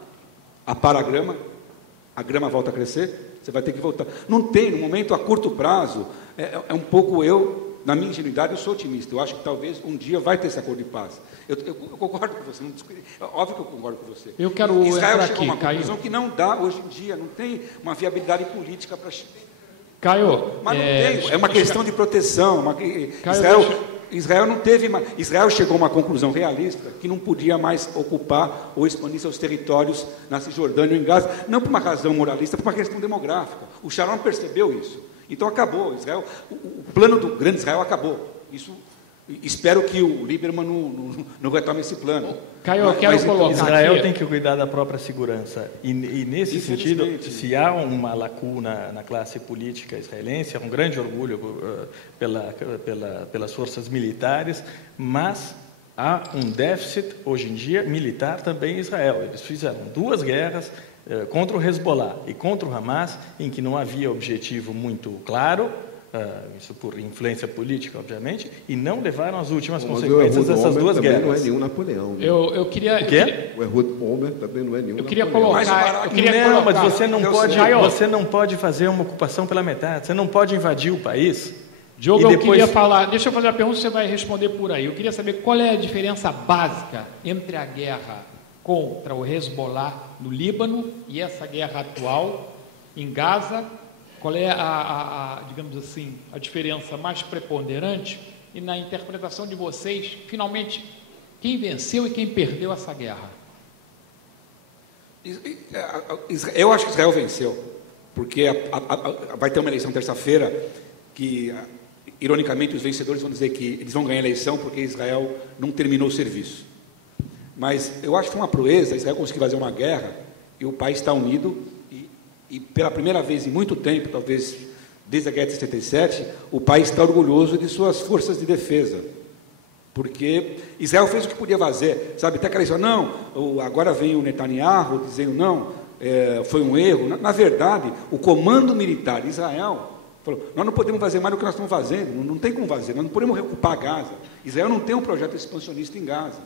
apara a grama volta a crescer, você vai ter que voltar. Não tem, no momento, a curto prazo, é um pouco na minha ingenuidade, eu sou otimista. Eu acho que talvez um dia vai ter esse acordo de paz. Eu concordo com você. Óbvio que eu concordo com você. Eu quero Israel chegou aqui, a uma Caio. conclusão que não dá hoje em dia. Não tem uma viabilidade política para... Caio, mas não tem. É uma questão de proteção. Caio, Israel não teve... Israel chegou a uma conclusão realista que não podia mais ocupar ou expandir seus territórios na Cisjordânia ou em Gaza. Não por uma razão moralista, por uma questão demográfica. O Sharon percebeu isso. Então acabou. O plano do grande Israel acabou. Isso Espero que o Lieberman não retome esse plano. Caio, eu quero colocar Israel aqui... tem que cuidar da própria segurança. E nesse sentido, se há uma lacuna na classe política israelense, é um grande orgulho pelas forças militares, mas há um déficit, hoje em dia, militar também em Israel. Eles fizeram 2 guerras contra o Hezbollah e contra o Hamas, em que não havia objetivo muito claro, isso por influência política, obviamente, e não levaram as últimas consequências dessas 2 guerras. Não é nenhum Napoleão. Né? Eu queria... O quê? O Ehud Olmert também não é nenhum Eu queria Napoleão. colocar... Mas você não pode fazer uma ocupação pela metade, você não pode invadir o país. Diogo, eu queria falar... Deixa eu fazer a pergunta, você vai responder por aí. Eu queria saber qual é a diferença básica entre a guerra contra o Hezbollah no Líbano e essa guerra atual em Gaza. Qual é digamos assim, a diferença mais preponderante? E na interpretação de vocês, finalmente, quem venceu e quem perdeu essa guerra? Eu acho que Israel venceu, porque vai ter uma eleição terça-feira que, ironicamente, os vencedores vão dizer que eles vão ganhar a eleição porque Israel não terminou o serviço. Mas eu acho que foi uma proeza, Israel conseguiu fazer uma guerra e o país está unido. E pela primeira vez em muito tempo, talvez desde a guerra de 77, o país está orgulhoso de suas forças de defesa. Porque Israel fez o que podia fazer. Sabe, até aquela história, não, agora vem o Netanyahu dizendo, não, foi um erro. Na verdade, o comando militar de Israel falou, nós não podemos fazer mais do que nós estamos fazendo, não tem como fazer, nós não podemos reocupar Gaza. Israel não tem um projeto expansionista em Gaza.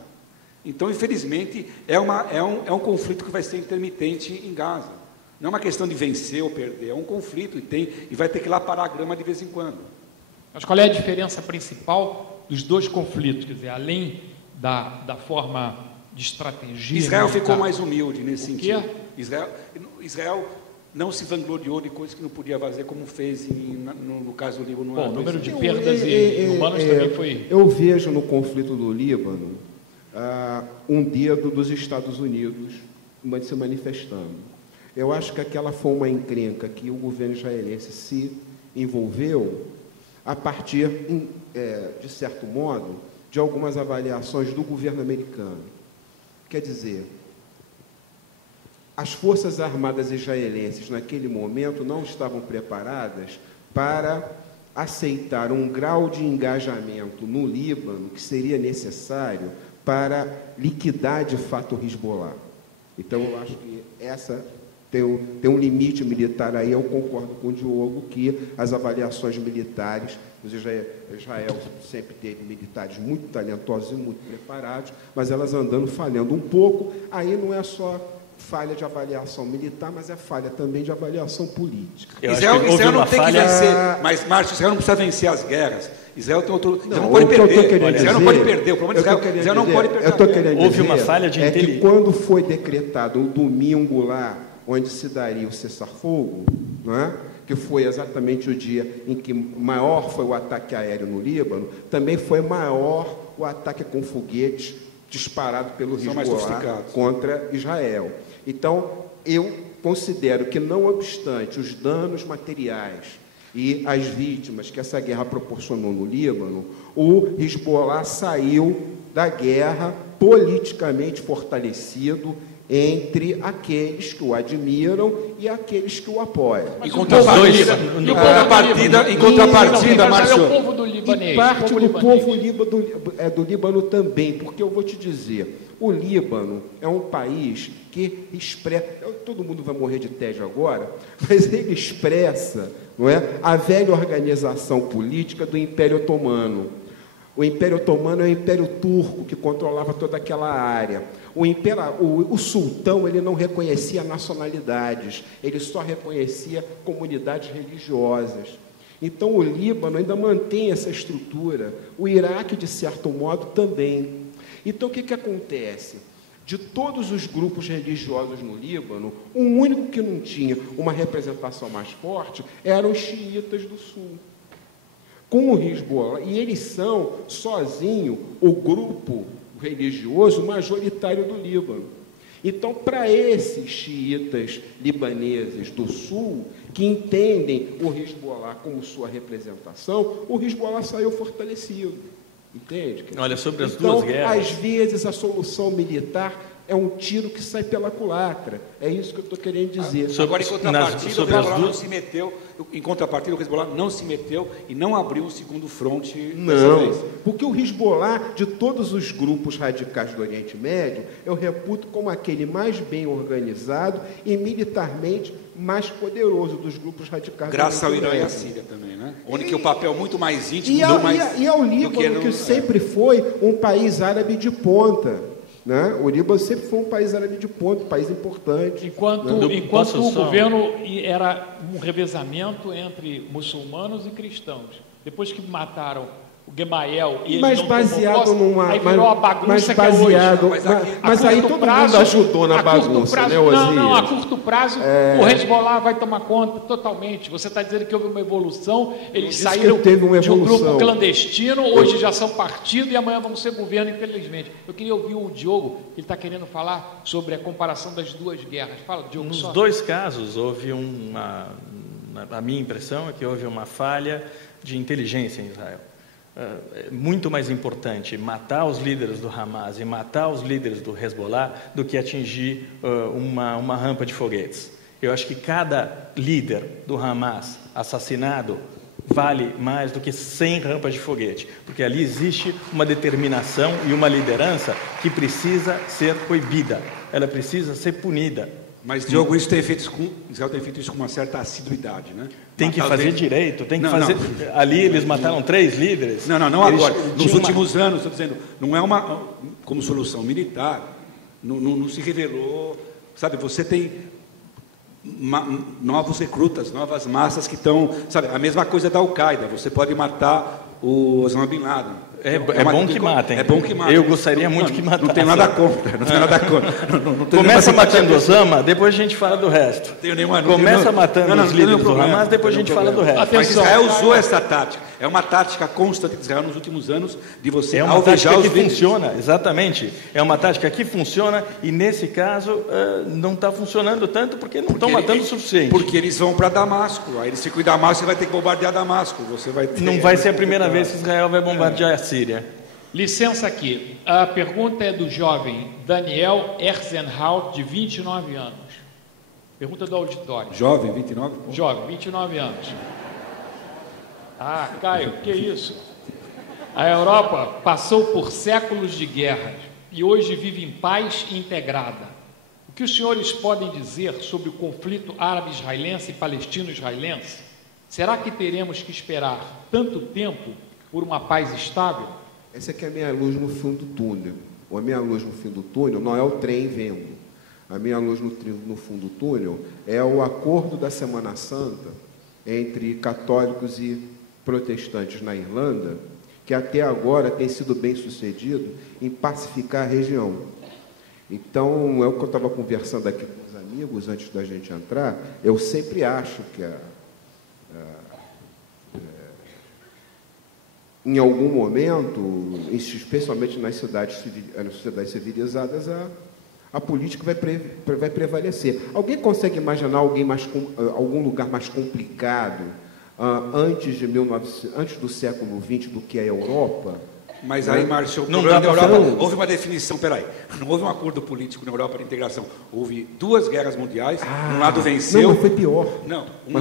Então, infelizmente, é um conflito que vai ser intermitente em Gaza. Não é uma questão de vencer ou perder, é um conflito e vai ter que ir lá parar a grama de vez em quando. Mas qual é a diferença principal dos 2 conflitos? Quer dizer, além da forma de estratégia... Israel militar, ficou mais humilde nesse sentido. Quê? Israel não se vangloriou de coisas que não podia fazer, como fez no caso do Líbano. Bom, o número de perdas humanas também foi... Eu vejo no conflito do Líbano um dedo dos Estados Unidos se manifestando. Eu acho que aquela foi uma encrenca que o governo israelense se envolveu a partir, de certo modo, de algumas avaliações do governo americano. Quer dizer, as forças armadas israelenses, naquele momento, não estavam preparadas para aceitar um grau de engajamento no Líbano que seria necessário para liquidar, de fato, o Hezbollah. Então, eu acho que essa... Tem um limite militar aí, eu concordo com o Diogo que as avaliações militares, Israel sempre teve militares muito talentosos e muito preparados, mas elas andando falhando um pouco, aí não é só falha de avaliação militar, mas é falha também de avaliação política. Israel não tem que vencer, mas, Márcio, Israel não precisa vencer as guerras. Israel tem outro... Israel não pode perder. Israel não pode perder. O problema é Israel não pode perder. Houve uma falha de inteligência. Que quando foi decretado o domingo lá, onde se daria o cessar-fogo, não é? Que foi exatamente o dia em que maior foi o ataque aéreo no Líbano, também foi maior o ataque com foguetes disparado pelo Hezbollah contra Israel. Então, eu considero que, não obstante os danos materiais e as vítimas que essa guerra proporcionou no Líbano, o Hezbollah saiu da guerra politicamente fortalecido entre aqueles que o admiram e aqueles que o apoiam. Em contrapartida, Márcio, é o povo do libanês. E parte do povo do Líbano também, porque eu vou te dizer, o Líbano é um país que expressa, todo mundo vai morrer de tédio agora, mas ele expressa, não é, a velha organização política do Império Otomano. O Império Otomano é o Império Turco que controlava toda aquela área. O sultão, ele não reconhecia nacionalidades, ele só reconhecia comunidades religiosas. Então, o Líbano ainda mantém essa estrutura, o Iraque, de certo modo, também. Então, o que acontece? De todos os grupos religiosos no Líbano, o único que não tinha uma representação mais forte eram os xiitas do sul. Com o Hezbollah, e eles são, sozinho, o grupo religioso majoritário do Líbano. Então, para esses xiitas libaneses do sul, que entendem o Hezbollah como sua representação, o Hezbollah saiu fortalecido. Entende? Olha, sobre as duas guerras... Então, às vezes, a solução militar é um tiro que sai pela culatra. É isso que eu estou querendo dizer. Agora, em contrapartida, o Hezbollah não se meteu e não abriu um segundo fronte dessa vez. Porque o Hezbollah, de todos os grupos radicais do Oriente Médio, eu reputo como aquele mais bem organizado e militarmente mais poderoso dos grupos radicais. Graças ao Irã e à Síria também, né? Onde que o papel muito mais íntimo... E ao Líbano, que sempre foi um país árabe de ponta. Né? O Líbano sempre foi um país árabe de ponta, um país importante. Enquanto o governo era um revezamento entre muçulmanos e cristãos. Depois que mataram o Gemayel e ele não baseado posse, numa, aí virou a bagunça baseado, que é hoje. Mas aí todo mundo ajudou na bagunça, prazo, né, Osias? Não, a curto prazo o Hezbollah vai tomar conta totalmente. Você está dizendo que houve uma evolução, eles saíram de um grupo clandestino, hoje já são partido e amanhã vão ser governo, infelizmente. Eu queria ouvir o Diogo, que ele está querendo falar sobre a comparação das duas guerras. Fala, Diogo. Nos dois casos, houve a minha impressão é que houve uma falha de inteligência em Israel. É muito mais importante matar os líderes do Hamas e matar os líderes do Hezbollah do que atingir uma rampa de foguetes. Eu acho que cada líder do Hamas assassinado vale mais do que 100 rampas de foguete, porque ali existe uma determinação e uma liderança que precisa ser coibida, ela precisa ser punida. Mas, Diogo, Israel tem feito isso com uma certa assiduidade, né? Tem que fazer direito, tem que fazer... Ali eles mataram 3 líderes. Não agora. Nos últimos anos, estou dizendo, não é uma... Como solução militar, não se revelou... Sabe, você tem novos recrutas, novas massas que estão... Sabe, a mesma coisa da Al-Qaeda. Você pode matar o Osama Bin Laden. É bom que matem. É bom que matem. Eu gostaria muito que matassem. Não tem nada contra. Começa matando Osama, depois a gente fala do resto. Começa matando os líderes do Hamas, depois a gente fala do resto. Mas Israel usou essa tática. É uma tática constante de Israel nos últimos anos de você alvejar os líderes. É uma tática que funciona, exatamente. É uma tática que funciona e, nesse caso, não está funcionando tanto porque não estão matando o suficiente. Porque eles vão para Damasco. Aí eles ficam em Damasco, você vai ter que bombardear Damasco. Não vai ser a primeira vez que Israel vai bombardear a Síria. Licença aqui. A pergunta é do jovem Daniel Erzenhout, de 29 anos. Pergunta do auditório. Jovem, 29? Jovem, 29 anos. Ah, Caio, que isso? A Europa passou por séculos de guerras e hoje vive em paz e integrada. O que os senhores podem dizer sobre o conflito árabe-israelense e palestino-israelense? Será que teremos que esperar tanto tempo por uma paz estável? Essa aqui é a minha luz no fim do túnel. A minha luz no fim do túnel não é o trem vendo. A minha luz no fundo do túnel é o acordo da Semana Santa entre católicos e protestantes na Irlanda, que até agora tem sido bem sucedido em pacificar a região. Então, é o que eu estava conversando aqui com os amigos antes da gente entrar. Eu sempre acho que em algum momento, especialmente nas sociedades civilizadas, a política vai prevalecer. Alguém consegue imaginar algum lugar mais complicado antes do século XX do que a Europa? Mas aí, Márcio, houve uma definição, não houve um acordo político na Europa de integração, houve 2 guerras mundiais, um lado venceu... Não, mas foi pior. Não, um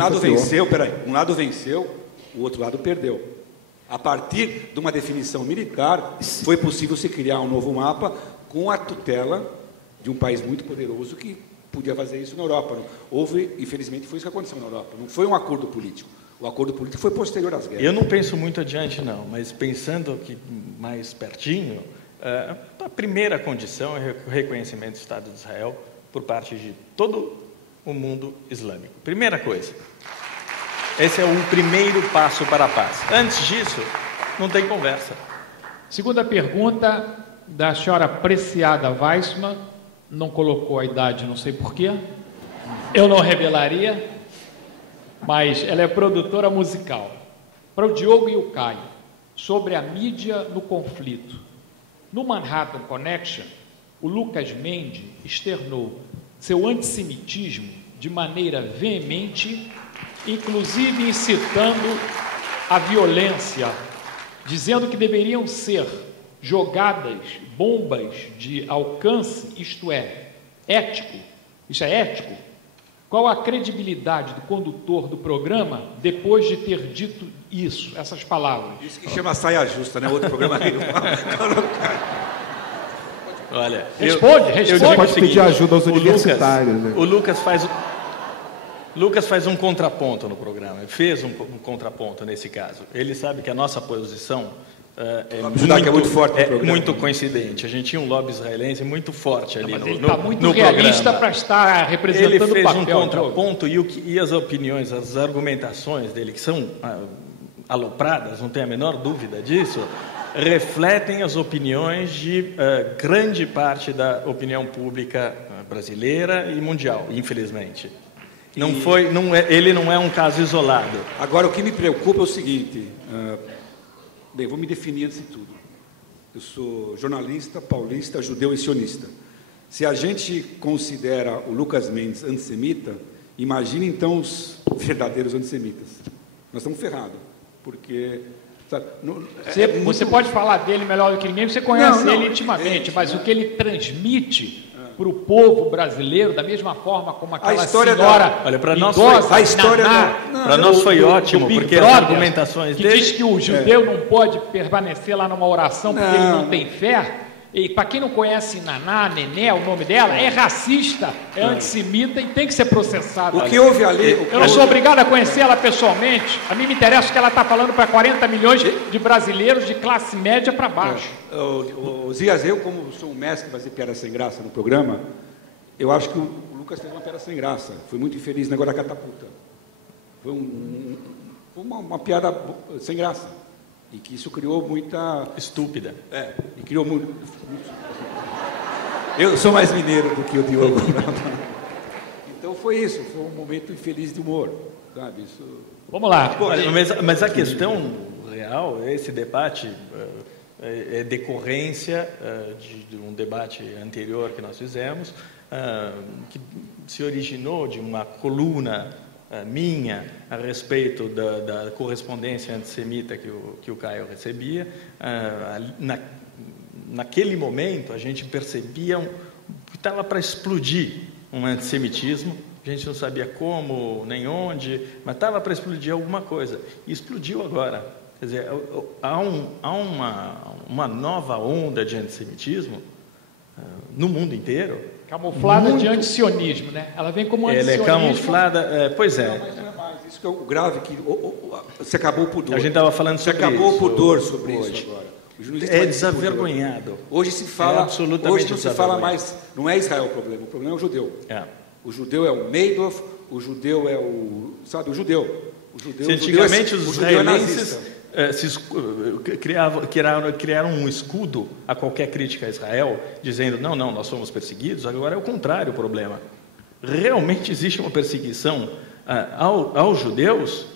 lado venceu, o outro lado perdeu. A partir de uma definição militar, foi possível se criar um novo mapa com a tutela de um país muito poderoso que podia fazer isso na Europa. Infelizmente, foi isso que aconteceu na Europa. Não foi um acordo político. O acordo político foi posterior às guerras. Eu não penso muito adiante, não, mas pensando aqui mais pertinho, a primeira condição é o reconhecimento do Estado de Israel por parte de todo o mundo islâmico. Primeira coisa. Esse é o primeiro passo para a paz. Antes disso, não tem conversa. Segunda pergunta da senhora Apreciada Weissman, não colocou a idade, não sei porquê, eu não revelaria, mas ela é produtora musical. Para o Diogo e o Caio, sobre a mídia no conflito. No Manhattan Connection, o Lucas Mendes externou seu antissemitismo de maneira veemente, inclusive incitando a violência dizendo que deveriam ser jogadas bombas de alcance, isto é ético, isso é ético? Qual a credibilidade do condutor do programa depois de ter dito isso, essas palavras? Isso que chama saia justa, né? Outro programa aí. Olha, responde. Você pode pedir ajuda aos universitários. O Lucas faz um contraponto no programa. Ele fez um contraponto nesse caso. Ele sabe que a nossa posição é muito coincidente. A gente tinha um lobby israelense muito forte ali no programa. Ele está muito realista para estar representando o papel. Ele fez um contraponto e as opiniões, as argumentações dele, que são alopradas, não tem a menor dúvida disso, refletem as opiniões de grande parte da opinião pública brasileira e mundial, infelizmente. Ele não é um caso isolado. Agora, o que me preocupa é o seguinte... Bem, vou me definir antes de tudo. Eu sou jornalista, paulista, judeu e sionista. Se a gente considera o Lucas Mendes antissemita, imagine então os verdadeiros antissemitas. Nós estamos ferrados, porque... Sabe, você pode falar dele melhor do que ninguém, você conhece ele intimamente, mas o que ele transmite para o povo brasileiro, da mesma forma como aquela senhora olha, para nós idosa, para nós foi ótimo, porque as argumentações que dele... diz que o judeu não pode permanecer lá numa oração porque ele não tem fé. E para quem não conhece Naná, Nené, o nome dela, é racista, é antissemita e tem que ser processada. O que houve ali... Eu não sou obrigado a conhecer ela pessoalmente. A mim me interessa que ela está falando para 40 milhões de brasileiros de classe média para baixo. Zias, eu como sou um mestre que fazer piada sem graça no programa, eu acho que o Lucas fez uma piada sem graça. Foi muito infeliz no negócio da catapulta. Foi uma piada sem graça. E que isso criou muita... Estúpida. E criou muito... Eu sou mais mineiro do que o Diogo. Então foi isso, foi um momento infeliz de humor, sabe? Isso... Vamos lá. Mas a questão real, esse debate é decorrência de um debate anterior que nós fizemos, que se originou de uma coluna minha a respeito da correspondência antissemita que o Caio recebia. Naquele momento, a gente percebia que estava para explodir um antissemitismo. A gente não sabia como, nem onde, mas estava para explodir alguma coisa. E explodiu agora. Quer dizer, há uma nova onda de antissemitismo no mundo inteiro. Camuflada de antisionismo, né? Ela vem como antisionismo. Ela é camuflada, pois é. Não, mas não é mais. Isso que é o grave, que você acabou o pudor. A gente estava falando sobre isso. Você acabou o pudor sobre isso agora. É desavergonhado. Hoje se fala, absolutamente hoje não se fala mais, não é Israel o problema é o judeu. O judeu é o Meidorf, o judeu é o, sabe, o judeu. Antigamente os israelenses criaram um escudo a qualquer crítica a Israel, dizendo, não, nós somos perseguidos. Agora é o contrário o problema. Realmente existe uma perseguição aos judeus,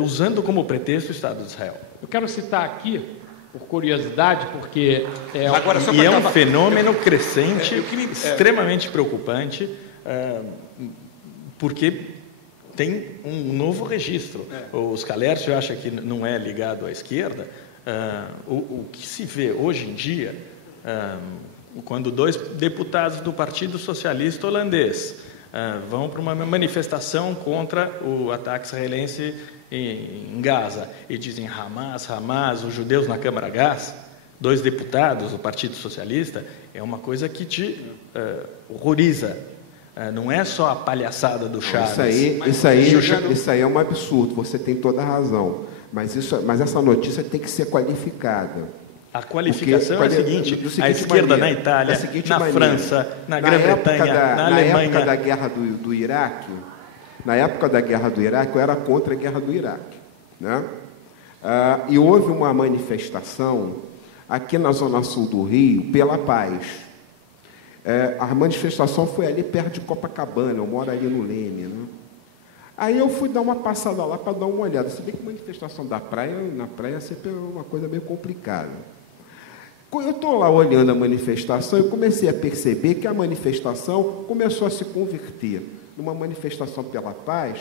usando como pretexto o Estado de Israel. Eu quero citar aqui, por curiosidade, porque... é um fenômeno crescente, extremamente preocupante, porque tem um novo registro. O Scalércio acha que não é ligado à esquerda. O que se vê hoje em dia, quando 2 deputados do Partido Socialista Holandês vão para uma manifestação contra o ataque israelense em Gaza e dizem Hamas, os judeus na Câmara Gás, 2 deputados do Partido Socialista, é uma coisa que te horroriza. Não é só a palhaçada do Chaves. Isso aí é um absurdo, você tem toda a razão. Mas essa notícia tem que ser qualificada. A qualificação é a seguinte: a esquerda na Itália, na França, na Grã-Bretanha, na Alemanha... Na época da guerra do Iraque, eu era contra a guerra do Iraque. Né? E houve uma manifestação aqui na Zona Sul do Rio pela paz. A manifestação foi ali perto de Copacabana, eu moro ali no Leme, né? Aí eu fui dar uma passada lá para dar uma olhada. Se bem que manifestação na praia é sempre uma coisa meio complicada. Quando eu estou lá olhando a manifestação, eu comecei a perceber que a manifestação começou a se converter numa manifestação pela paz,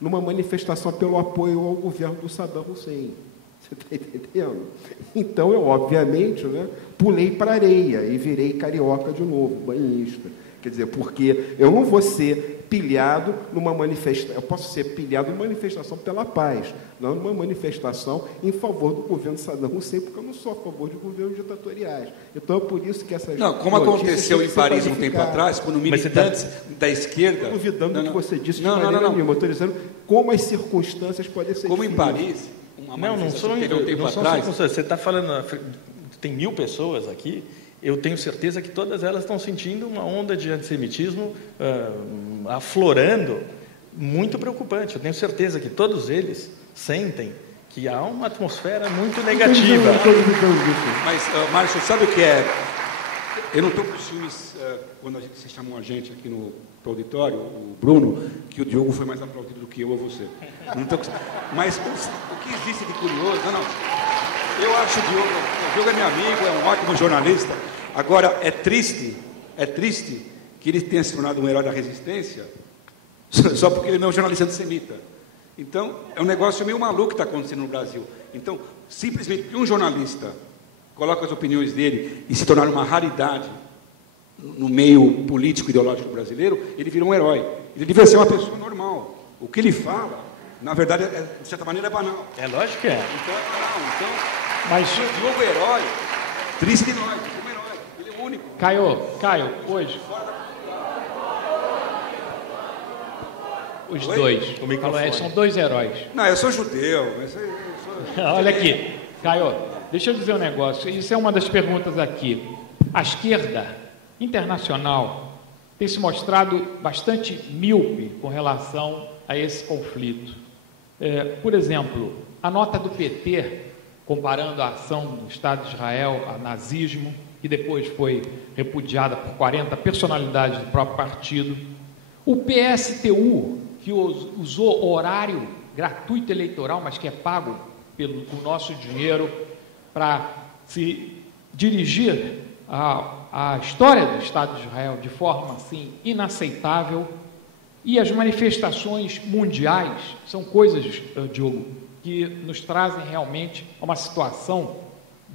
numa manifestação pelo apoio ao governo do Saddam Hussein. Você está entendendo? Então, eu, obviamente, né, pulei para a areia e virei carioca de novo, banhista. Quer dizer, porque eu não vou ser pilhado numa manifestação, eu posso ser pilhado numa manifestação pela paz, não numa manifestação em favor do governo Saddam Hussein, porque eu não sou a favor de governos ditatoriais. Então, é por isso que essas Não, como aconteceu em Paris um tempo atrás, quando militantes da esquerda... Não estou duvidando do que você disse de maneira nenhuma, eu estou dizendo como as circunstâncias podem ser como diferentes. Em Paris, uma não são circunstâncias. Você está falando, tem 1000 pessoas aqui, eu tenho certeza que todas elas estão sentindo uma onda de antissemitismo aflorando, muito preocupante. Eu tenho certeza que todos eles sentem que há uma atmosfera muito negativa. Mas, Márcio, sabe o que é? Eu não estou com ciúmes quando você chamou a gente aqui no auditório, o Bruno, que o Diogo foi mais aplaudido do que eu ou você. Não tô com... Mas o que existe de curioso... Não. Eu acho o Diogo é meu amigo, é um ótimo jornalista. Agora, é triste que ele tenha se tornado um herói da resistência só porque ele não é um jornalista antissemita. Então, é um negócio meio maluco que está acontecendo no Brasil. Então, simplesmente que um jornalista coloca as opiniões dele e se tornar uma raridade no meio político ideológico brasileiro, ele vira um herói. Ele devia ser uma pessoa normal. O que ele fala, na verdade, de certa maneira, é banal. É lógico que é. Então, mas o Diogo é herói, triste de nós, como herói. Ele é o único. Caio, hoje... Os dois. São dois heróis. Não, eu sou judeu. Olha aqui, Caio, deixa eu dizer um negócio. Isso é uma das perguntas aqui. A esquerda internacional tem se mostrado bastante míope com relação a esse conflito. Por exemplo, a nota do PT, comparando a ação do Estado de Israel ao nazismo, que depois foi repudiada por 40 personalidades do próprio partido. O PSTU, que usou horário gratuito eleitoral, mas que é pago com o nosso dinheiro para se dirigir à história do Estado de Israel de forma assim inaceitável. E as manifestações mundiais são coisas, Diogo, que nos trazem realmente a uma situação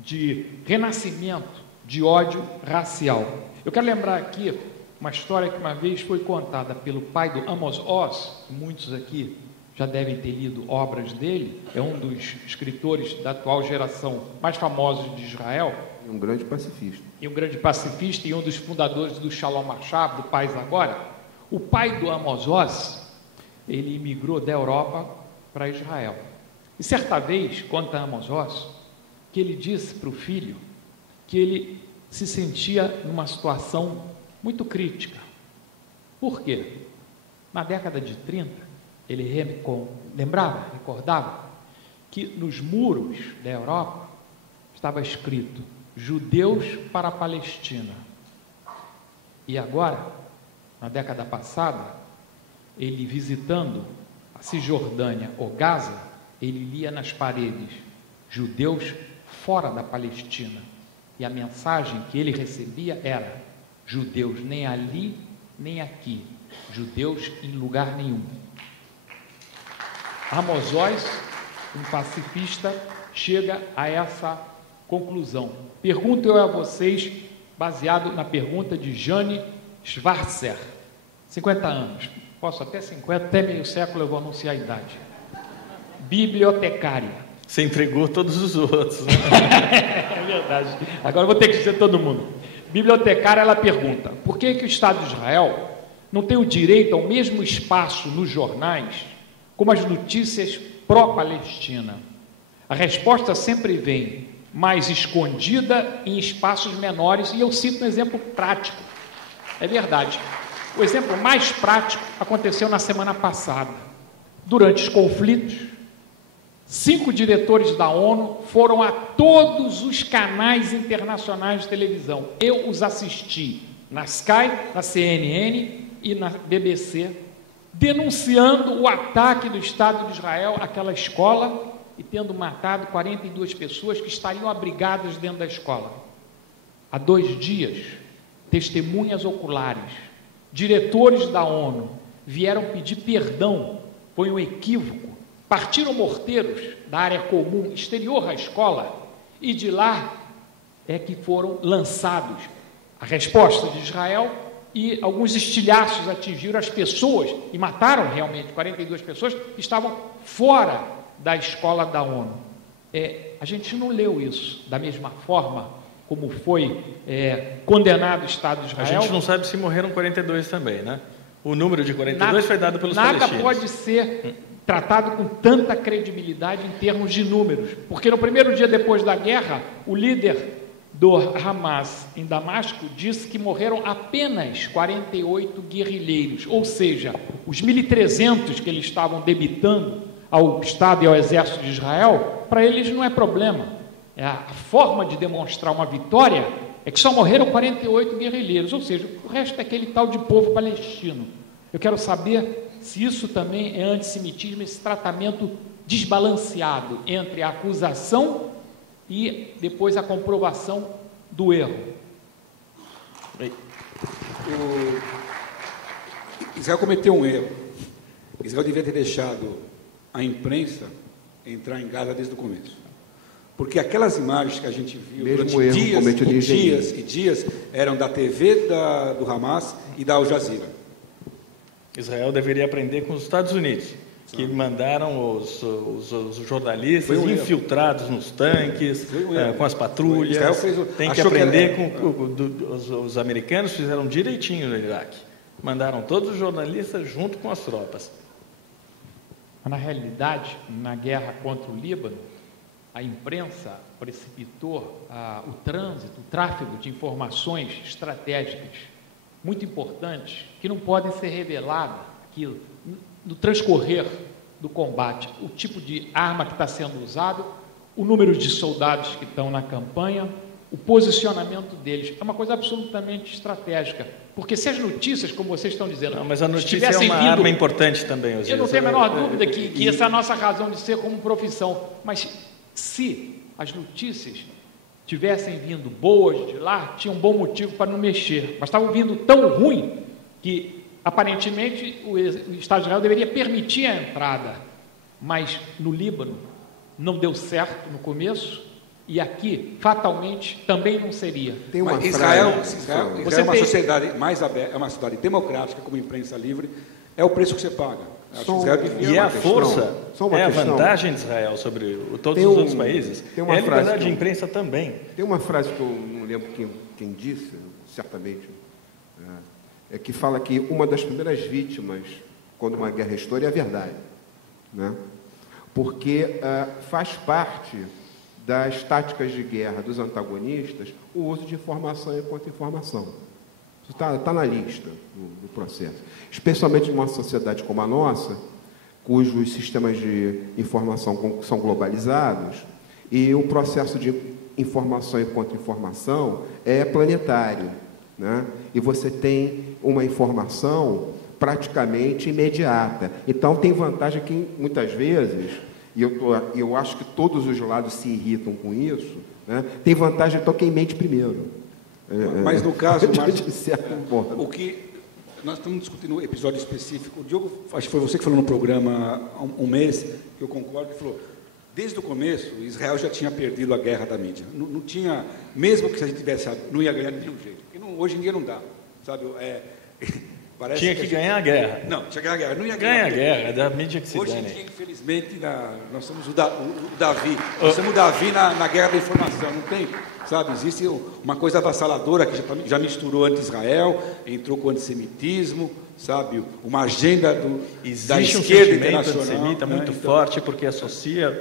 de renascimento de ódio racial. Eu quero lembrar aqui uma história que uma vez foi contada pelo pai do Amos Oz, muitos aqui já devem ter lido obras dele, é um dos escritores da atual geração mais famosos de Israel. E um grande pacifista. E um dos fundadores do Shalom Achab, do Paz Agora. O pai do Amos Oz, ele imigrou da Europa para Israel. E certa vez, conta Amos Oz, que ele disse para o filho que ele se sentia numa situação muito crítica. Por quê? Na década de 30, ele recordava que nos muros da Europa estava escrito judeus para a Palestina. E agora, na década passada, ele visitando a Cisjordânia ou Gaza, ele lia nas paredes judeus fora da Palestina. E a mensagem que ele recebia era: judeus nem ali, nem aqui. Judeus em lugar nenhum. Amos Oz, um pacifista, chega a essa conclusão. Pergunto eu a vocês, baseado na pergunta de Jane Schwarzer, 50 anos. Posso até 50, até meio século eu vou anunciar a idade. Bibliotecária. Você entregou todos os outros, né? É verdade. Agora eu vou ter que dizer todo mundo. Bibliotecária, ela pergunta: por que o Estado de Israel não tem o direito ao mesmo espaço nos jornais como as notícias pró-Palestina? A resposta sempre vem mais escondida em espaços menores, e eu cito um exemplo prático. É verdade. O exemplo mais prático aconteceu na semana passada. Durante os conflitos, 5 diretores da ONU foram a todos os canais internacionais de televisão. Eu os assisti na Sky, na CNN e na BBC, denunciando o ataque do Estado de Israel àquela escola e tendo matado 42 pessoas que estariam abrigadas dentro da escola. Há 2 dias, testemunhas oculares, diretores da ONU vieram pedir perdão. Foi um equívoco partiram morteiros da área comum exterior à escola e de lá é que foram lançados a resposta de Israel e alguns estilhaços atingiram as pessoas e mataram realmente 42 pessoas que estavam fora da escola da ONU. A gente não leu isso da mesma forma como foi condenado o Estado de Israel. A gente não sabe se morreram 42 também, né? O número de 42 foi dado pelos palestinos. Nada pode ser tratado com tanta credibilidade em termos de números, porque no primeiro dia depois da guerra, o líder do Hamas em Damasco disse que morreram apenas 48 guerrilheiros, ou seja, os 1.300 que eles estavam debitando ao Estado e ao Exército de Israel, para eles não é problema. A forma de demonstrar uma vitória é que só morreram 48 guerrilheiros, ou seja, o resto é aquele tal de povo palestino. Eu quero saber se isso também é antissemitismo, esse tratamento desbalanceado entre a acusação e depois a comprovação do erro. Israel cometeu um erro. Israel devia ter deixado a imprensa entrar em Gaza desde o começo. Porque aquelas imagens que a gente viu durante dias e dias eram da TV do Hamas e da Al Jazeera. Israel deveria aprender com os Estados Unidos, que mandaram os jornalistas infiltrados nos tanques, com as patrulhas. Tem que aprender os americanos fizeram direitinho no Iraque. Mandaram todos os jornalistas junto com as tropas. Na realidade, na guerra contra o Líbano, a imprensa precipitou o trânsito, o tráfego de informações estratégicas muito importantes que não podem ser reveladas aqui no transcorrer do combate, o tipo de arma que está sendo usado, o número de soldados que estão na campanha, o posicionamento deles. É uma coisa absolutamente estratégica, porque se as notícias, como vocês estão dizendo... Não, mas a notícia é uma arma importante também. Eu não tenho a menor dúvida que essa é a nossa razão de ser como profissão, mas se as notícias tivessem vindo boas de lá, tinha um bom motivo para não mexer, mas estavam vindo tão ruim que, aparentemente, o Estado de Israel deveria permitir a entrada, mas no Líbano não deu certo no começo, e aqui, fatalmente, também não seria. Tem uma Israel é uma sociedade mais aberta, é uma sociedade democrática, como imprensa livre, é o preço que você paga. E a força, a vantagem de Israel sobre todos os outros países, é a liberdade de imprensa também. Tem uma frase que eu não lembro quem disse, certamente, que fala que uma das primeiras vítimas, quando uma guerra estoura, é a verdade. Né? Porque faz parte das táticas de guerra dos antagonistas o uso de informação e contra-informação. Isso está na lista do processo. Especialmente numa sociedade como a nossa, cujos sistemas de informação são globalizados, e o processo de informação e contra-informação é planetário, né? E você tem uma informação praticamente imediata. Então, tem vantagem que, muitas vezes, e eu acho que todos os lados se irritam com isso, né? Tem vantagem então quem mente primeiro. Mas no caso, o que nós estamos discutindo um episódio específico, o Diogo, acho que foi você que falou no programa há um mês, que eu concordo, que falou, desde o começo, Israel já tinha perdido a guerra da mídia. Não tinha, mesmo que a gente tivesse, não ia ganhar de nenhum jeito. Porque hoje em dia não dá, sabe? Tinha que ganhar a guerra. Não, tinha que ganhar a guerra. Não ia ganhar a guerra, é da mídia que se hoje dane. Hoje em dia, infelizmente, nós somos o Davi. Nós somos o Davi na guerra da informação, não tem... Sabe, existe uma coisa avassaladora que já misturou anti-Israel, entrou com o antissemitismo, sabe, uma agenda da esquerda internacional. Antissemita muito forte, porque associa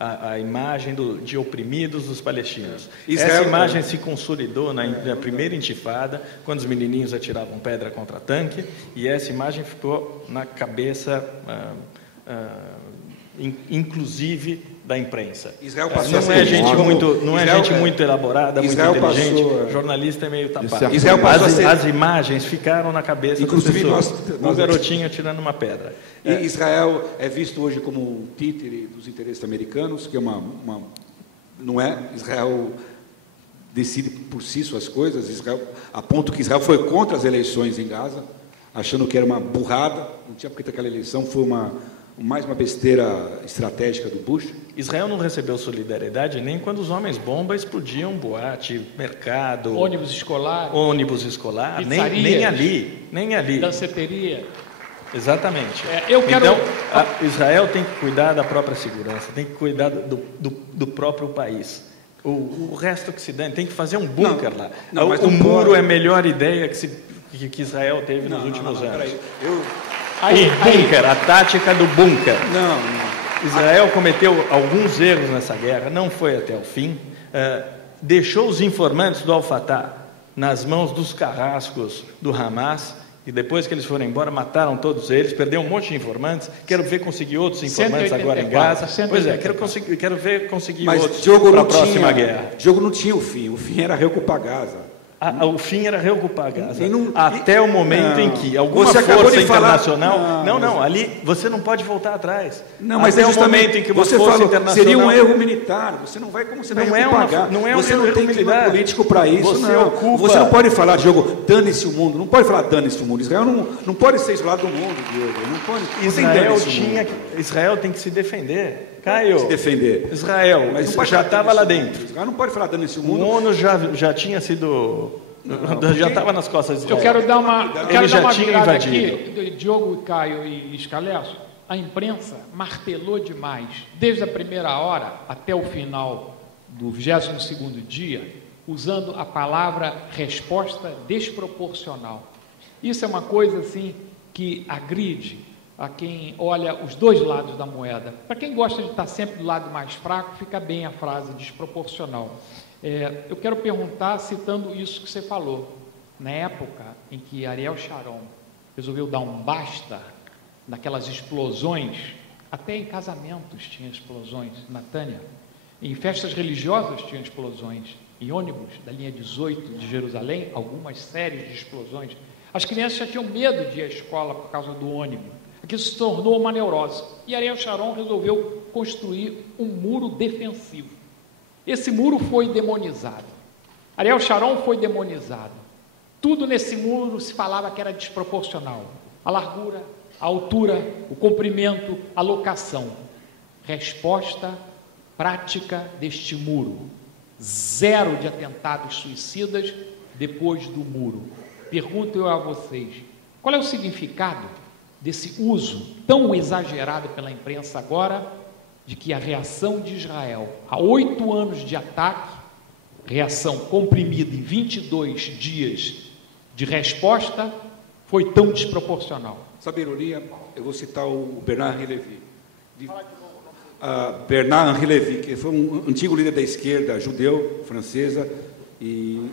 a imagem de oprimidos dos palestinos. Essa imagem se consolidou na primeira intifada, quando os menininhos atiravam pedra contra tanque, e essa imagem ficou na cabeça, inclusive, da imprensa. Não é gente muito elaborada, Israel muito inteligente, jornalista é meio tapado. As imagens ficaram na cabeça das pessoas. Um garotinho atirando uma pedra. E Israel é visto hoje como um títere dos interesses americanos, que é não é. Israel decide por si suas coisas, a ponto que Israel foi contra as eleições em Gaza, achando que era uma burrada, não tinha porque ter aquela eleição, foi mais uma besteira estratégica do Bush? Israel não recebeu solidariedade nem quando os homens bomba explodiam boate, mercado, ônibus escolar, nem ali. Danceteria. Exatamente. Eu quero... Então, Israel tem que cuidar da própria segurança, tem que cuidar do próprio país. O resto que se dane, tem que fazer um bunker lá. O muro é a melhor ideia que Israel teve nos últimos anos. Bunker, a tática do bunker. Israel cometeu alguns erros nessa guerra, não foi até o fim. Deixou os informantes do Al-Fatah nas mãos dos carrascos do Hamas, e depois que eles foram embora, mataram todos eles, perdeu um monte de informantes. Quero ver conseguir outros informantes 184, agora em Gaza. 184. Pois é, quero ver conseguir outros para a próxima guerra. O jogo não tinha o fim era reocupar Gaza. O fim era reocupar Gaza. Até o momento em que alguma força internacional... Não, ali você não pode voltar atrás. Não, mas até o momento em que você falou internacional... Seria um erro militar. Você não vai reocupar Gaza. Você não tem clima político para isso. Você não pode falar, Diogo, dane-se o mundo. Não pode falar dane-se o mundo. Israel não pode ser isolado do mundo, Diogo. Não pode. Israel tem que se defender. Caio, se defender. Israel, mas já estava lá dentro. Israel não pode falar dane-se o mundo. O ONU já tinha sido... já estava nas costas de Israel. Eu quero dar uma virada aqui, Diogo, Caio e Scalessi. A imprensa martelou demais, desde a primeira hora até o final do 22º dia, usando a palavra resposta desproporcional. Isso é uma coisa assim que agride a quem olha os dois lados da moeda. Para quem gosta de estar sempre do lado mais fraco, fica bem a frase desproporcional. Eu quero perguntar, citando isso que você falou, na época em que Ariel Sharon resolveu dar um basta naquelas explosões, até em casamentos tinha explosões, Natânia, em festas religiosas tinha explosões, em ônibus da linha 18 de Jerusalém, algumas séries de explosões. As crianças já tinham medo de ir à escola por causa do ônibus. Aquilo se tornou uma neurose. E Ariel Sharon resolveu construir um muro defensivo. Esse muro foi demonizado. Ariel Sharon foi demonizado. Tudo nesse muro se falava que era desproporcional. A largura, a altura, o comprimento, a locação. Resposta prática deste muro. 0 de atentados suicidas depois do muro. Pergunto eu a vocês, qual é o significado desse uso tão exagerado pela imprensa agora, de que a reação de Israel a 8 anos de ataque, reação comprimida em 22 dias de resposta, foi tão desproporcional? Sabe a ironia? Eu vou citar o Bernard-Henri Lévy. Bernard-Henri Lévy, que foi um antigo líder da esquerda, judeu, francesa, e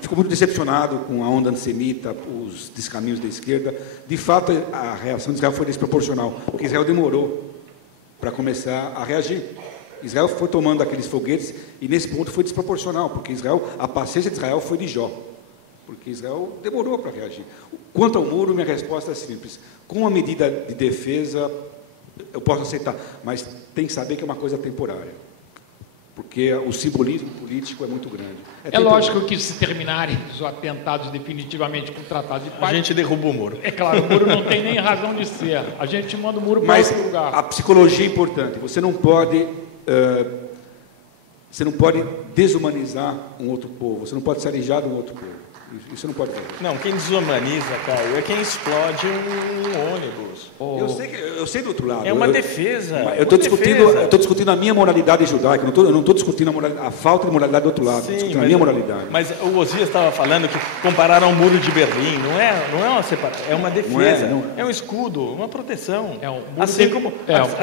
ficou muito decepcionado com a onda antissemita, os descaminhos da esquerda. De fato, a reação de Israel foi desproporcional, porque Israel demorou para começar a reagir. Israel foi tomando aqueles foguetes e nesse ponto foi desproporcional, porque a paciência de Israel foi de Jó, porque Israel demorou para reagir. Quanto ao muro, minha resposta é simples. Com a medida de defesa, eu posso aceitar, mas tem que saber que é uma coisa temporária, porque o simbolismo político é muito grande. É lógico que se terminarem os atentados definitivamente com o Tratado de Paz... A gente derruba o muro. É claro, o muro não tem nem razão de ser. A gente manda o muro para outro lugar. A psicologia é importante. Você não pode desumanizar um outro povo. Você não pode se alijar de um outro povo. Isso não pode fazer. Não, quem desumaniza, Caio, é quem explode um ônibus. Eu sei do outro lado. É uma defesa. Eu estou discutindo a minha moralidade judaica. Eu não estou discutindo a falta de moralidade do outro lado. Estou discutindo a minha moralidade. Mas o Osias estava falando que compararam ao muro de Berlim. Não é uma separação. É uma defesa. É um escudo, uma proteção. É um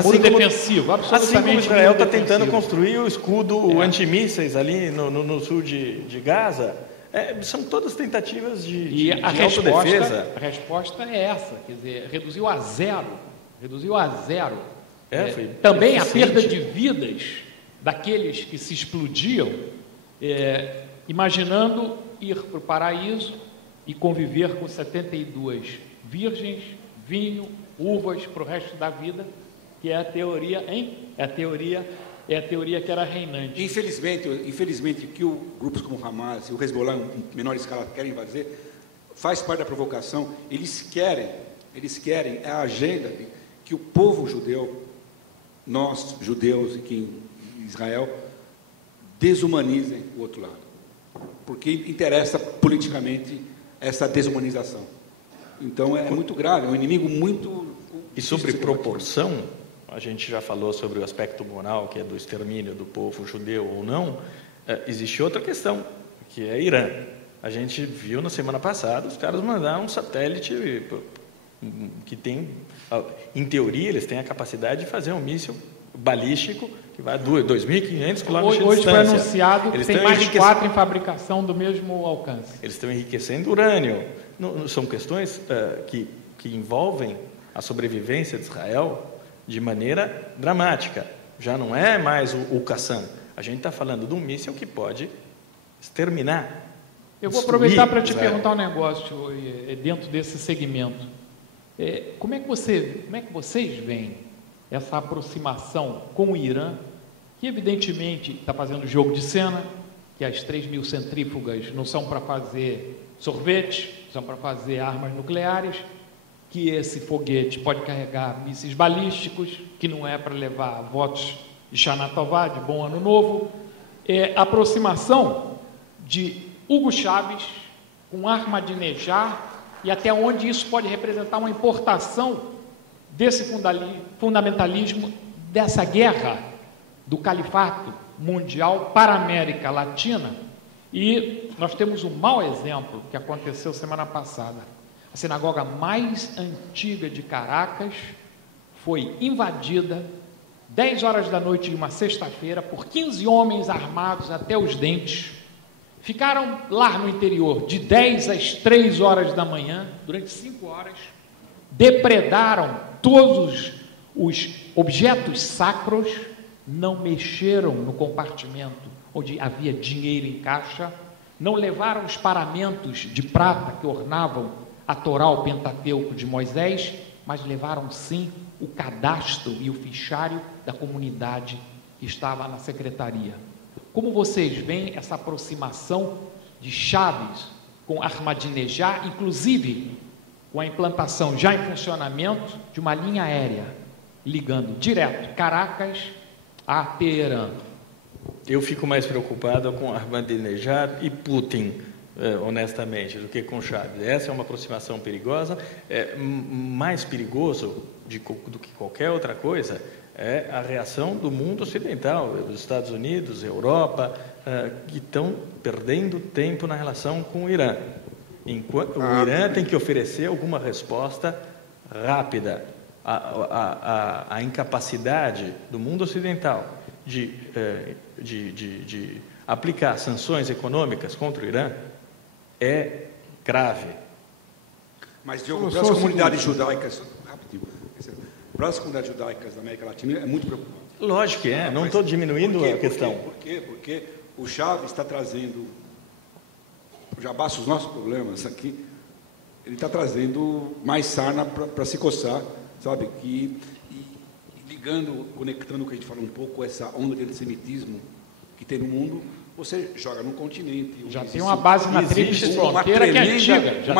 muro defensivo. Assim como Israel está tentando construir o escudo antimísseis ali no sul de Gaza. São todas tentativas de autodefesa. A resposta é essa, quer dizer, reduziu a zero. Também a perda de vidas daqueles que se explodiam, imaginando ir para o paraíso e conviver com 72 virgens, vinho, uvas para o resto da vida, que é a teoria, hein? É a teoria que era reinante. Infelizmente, o que grupos como o Hamas e o Hezbollah, em menor escala, querem fazer, faz parte da provocação. Eles querem a agenda que o povo judeu, nós, judeus e que em Israel, desumanizem o outro lado. Porque interessa politicamente essa desumanização. Então, é muito grave, é um inimigo muito... E sobre proporção, a gente já falou sobre o aspecto moral, que é do extermínio do povo judeu ou não. Existe outra questão, que é Irã. A gente viu na semana passada, os caras mandaram um satélite que tem, em teoria, eles têm a capacidade de fazer um míssil balístico que vai a 2.500 quilômetros de distância. Hoje foi anunciado que tem mais 4 em fabricação do mesmo alcance. Eles estão enriquecendo urânio. São questões que envolvem a sobrevivência de Israel de maneira dramática. Já não é mais o Qassam. A gente está falando de um míssil que pode exterminar. Eu vou aproveitar para te perguntar um negócio dentro desse segmento. Como é que vocês veem essa aproximação com o Irã, que evidentemente está fazendo jogo de cena, que as 3.000 centrífugas não são para fazer sorvete, são para fazer armas nucleares, que esse foguete pode carregar mísseis balísticos, que não é para levar votos de Shana Tová, de Bom Ano Novo. A aproximação de Hugo Chávez com Ahmadinejad e até onde isso pode representar uma importação desse fundamentalismo, dessa guerra do califato mundial para a América Latina. E nós temos um mau exemplo que aconteceu semana passada. A sinagoga mais antiga de Caracas foi invadida 10 horas da noite de uma sexta-feira por 15 homens armados até os dentes. Ficaram lá no interior de 10 às 3 horas da manhã, durante 5 horas, depredaram todos os objetos sacros, não mexeram no compartimento onde havia dinheiro em caixa, não levaram os paramentos de prata que ornavam a Torá, o Pentateuco de Moisés, mas levaram sim o cadastro e o fichário da comunidade que estava na secretaria. Como vocês veem essa aproximação de Chávez com Ahmadinejad, inclusive com a implantação já em funcionamento de uma linha aérea ligando direto Caracas a Teherã? Eu fico mais preocupado com Ahmadinejad e Putin, honestamente, do que com Chávez. Essa é uma aproximação perigosa. Mais perigoso do que qualquer outra coisa é a reação do mundo ocidental, dos Estados Unidos, Europa, que estão perdendo tempo na relação com o Irã. Enquanto o Irã tem que oferecer alguma resposta rápida. A incapacidade do mundo ocidental de aplicar sanções econômicas contra o Irã é grave. Mas, Diogo, para as comunidades judaicas, para as comunidades judaicas da América Latina é muito preocupante. Lógico que é, não estou diminuindo a questão. Por quê? Porque o Chávez está trazendo, já basta os nossos problemas aqui, ele está trazendo mais sarna para se coçar, sabe? Ligando, conectando o que a gente falou um pouco, essa onda de antissemitismo que tem no mundo, você joga no continente. Já tem uma base na tríplice fronteira que é antiga.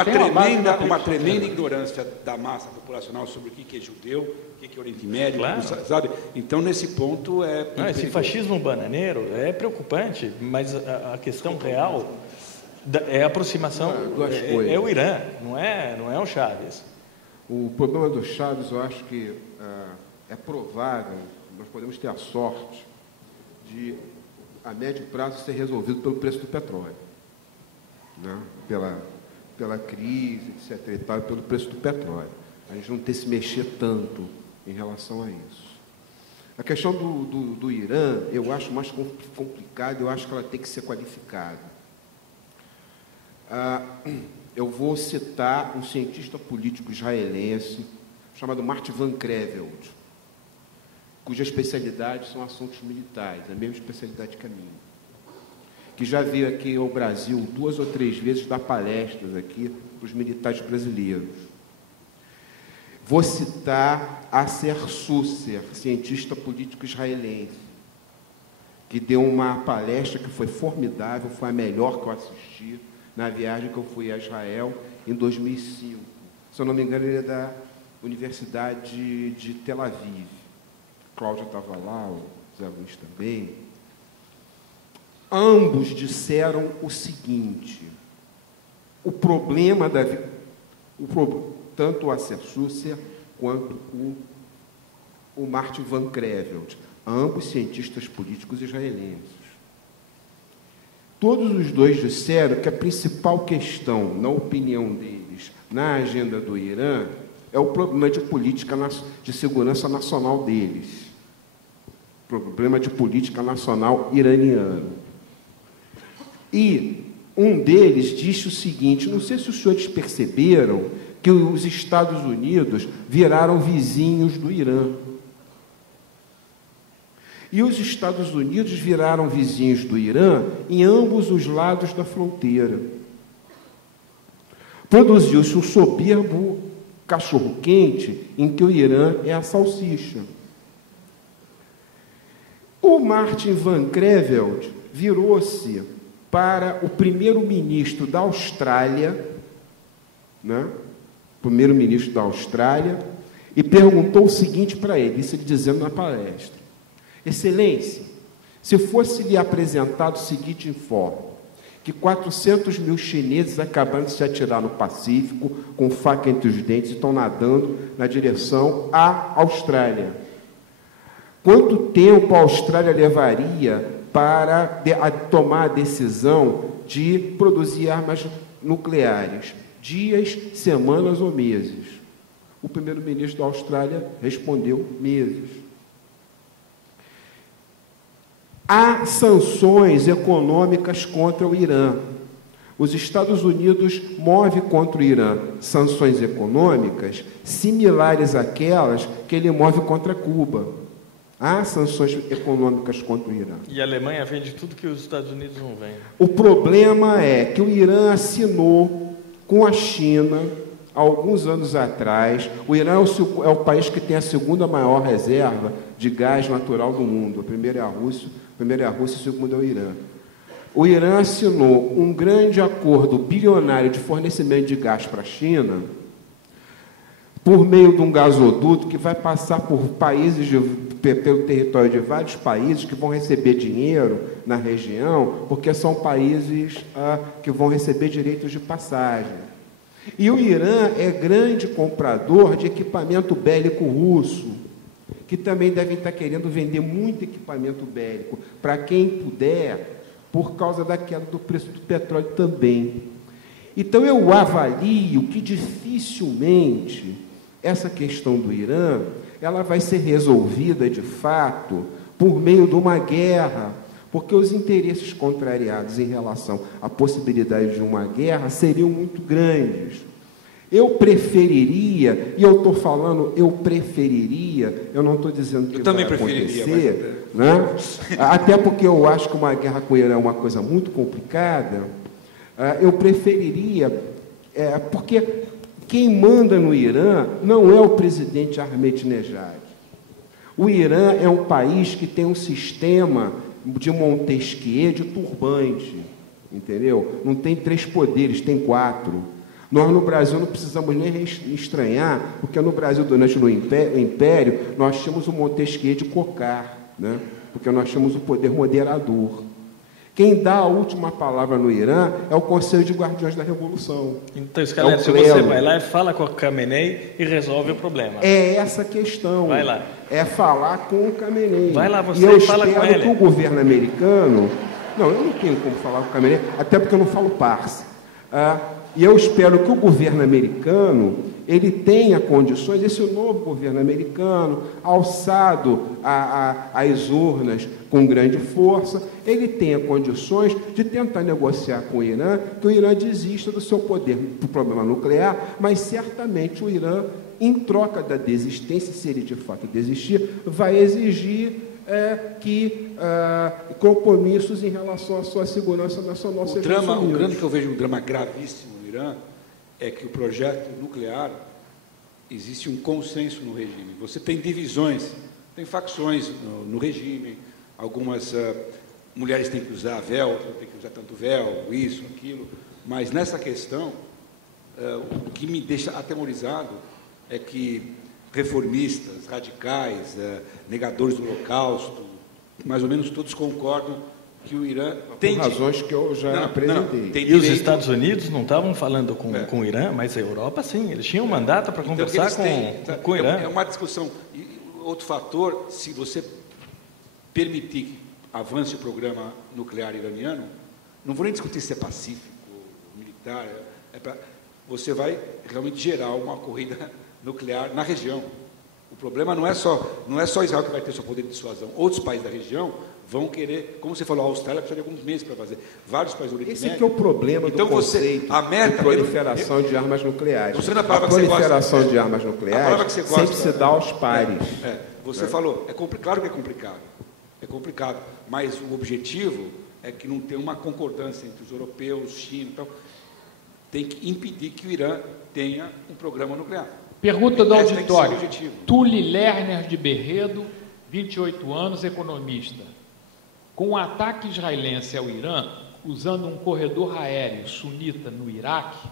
Uma tremenda ignorância da massa populacional sobre o que é judeu, o que é Oriente Médio, claro. Sabe? Então, nesse ponto, esse fascismo bananeiro é preocupante, mas a questão real é a aproximação, é o Irã, não é o Chávez. O problema do Chávez, eu acho que é provável, nós podemos ter a sorte de, a médio prazo, ser resolvido pelo preço do petróleo, né? Pela crise, etc. e tal, pelo preço do petróleo. A gente não ter se mexer tanto em relação a isso. A questão do Irã, eu acho mais complicada, eu acho que ela tem que ser qualificada. Eu vou citar um cientista político israelense chamado Martin Van Creveld, cuja especialidade são assuntos militares, a mesma especialidade que a minha, que já veio aqui ao Brasil 2 ou 3 vezes dar palestras aqui para os militares brasileiros. Vou citar Asser Susser, cientista político israelense, que deu uma palestra que foi formidável, foi a melhor que eu assisti na viagem que eu fui a Israel em 2005. Se eu não me engano, ele é da Universidade de Tel Aviv. Cláudia estava lá, o Zé Luiz também. Ambos disseram o seguinte: o problema tanto o Althusser quanto o Martin Van Creveld, ambos cientistas políticos israelenses. Todos os dois disseram que a principal questão, na opinião deles, na agenda do Irã, é o problema de política de segurança nacional deles. Problema de política nacional iraniano. E um deles disse o seguinte: não sei se os senhores perceberam que os Estados Unidos viraram vizinhos do Irã. E os Estados Unidos viraram vizinhos do Irã em ambos os lados da fronteira. Produziu-se um soberbo cachorro-quente em que o Irã é a salsicha. O Martin Van Creveld virou-se para o primeiro-ministro da Austrália, né? Primeiro-ministro da Austrália, e perguntou o seguinte para ele, isso ele dizendo na palestra: Excelência, se fosse lhe apresentado o seguinte informe, que 400 mil chineses acabaram de se atirar no Pacífico com faca entre os dentes e estão nadando na direção à Austrália, quanto tempo a Austrália levaria para tomar a decisão de produzir armas nucleares? Dias, semanas ou meses? O primeiro-ministro da Austrália respondeu: meses. Há sanções econômicas contra o Irã. Os Estados Unidos movem contra o Irã sanções econômicas similares àquelas que ele move contra Cuba. Há sanções econômicas contra o Irã. E a Alemanha vende tudo que os Estados Unidos não vendem. O problema é que o Irã assinou com a China, há alguns anos atrás. O Irã é o país que tem a segunda maior reserva de gás natural do mundo. A primeira é a Rússia e o segundo é o Irã. O Irã assinou um grande acordo bilionário de fornecimento de gás para a China, por meio de um gasoduto que vai passar por pelo território de vários países que vão receber dinheiro na região, porque são países que vão receber direitos de passagem. E o Irã é grande comprador de equipamento bélico russo, que também devem estar querendo vender muito equipamento bélico, para quem puder, por causa da queda do preço do petróleo também. Então, eu avalio que dificilmente essa questão do Irã ela vai ser resolvida, de fato, por meio de uma guerra, porque os interesses contrariados em relação à possibilidade de uma guerra seriam muito grandes. Eu preferiria, e eu estou falando, eu não estou dizendo que vai acontecer, né? Até porque eu acho que uma guerra com o Irã é uma coisa muito complicada. Eu preferiria, porque quem manda no Irã não é o presidente Ahmadinejad. O Irã é um país que tem um sistema de Montesquieu de turbante, entendeu? Não tem 3 poderes, tem 4. Nós, no Brasil, não precisamos nem estranhar, porque no Brasil, durante o Império, nós tínhamos o Montesquieu de Cocar, né? Porque nós tínhamos o poder moderador. Quem dá a última palavra no Irã é o Conselho de Guardiões da Revolução. Então, Scalera, se você vai lá e fala com o Khamenei e resolve o problema. É essa a questão. Vai lá. É falar com o Khamenei. Vai lá, você e eu fala com ele. espero que o governo americano... Não, eu não tenho como falar com o Khamenei, até porque eu não falo parse. E eu espero que o governo americano ele tenha condições, esse novo governo americano, alçado às urnas com grande força, ele tenha condições de tentar negociar com o Irã, que o Irã desista do seu poder para o problema nuclear, mas certamente o Irã, em troca da desistência, se ele de fato desistir, vai exigir compromissos em relação à sua segurança nacional sejam assumidos. O grande que eu vejo um drama gravíssimo no Irã é que o projeto nuclear, existe um consenso no regime. Você tem divisões, tem facções no regime, algumas mulheres têm que usar véu, outras têm que usar tanto véu, isso, aquilo, mas nessa questão, o que me deixa atemorizado é que reformistas, radicais, negadores do Holocausto, mais ou menos todos concordam que o Irã tem... Por razões que eu já apresentei. E os Estados Unidos não estavam falando com o Irã, mas a Europa, sim. Eles tinham mandato para conversar com o Irã. É uma discussão. E outro fator, se você permitir que avance o programa nuclear iraniano, não vou nem discutir se é pacífico, militar, você vai realmente gerar uma corrida nuclear na região. O problema não é só Israel que vai ter seu poder de dissuasão. Outros países da região vão querer, como você falou, a Austrália precisa de alguns meses para fazer. Vários países do Oriente Médio. Esse que é o problema do conceito de proliferação de armas nucleares. A proliferação de armas nucleares sempre se dá aos pares. Você falou, claro que é complicado. É complicado, mas o objetivo é que não tenha uma concordância entre os europeus, China, então tem que impedir que o Irã tenha um programa nuclear. Pergunta do auditório. Tule Lerner de Berredo, 28 anos, economista. Com o ataque israelense ao Irã, usando um corredor aéreo sunita no Iraque,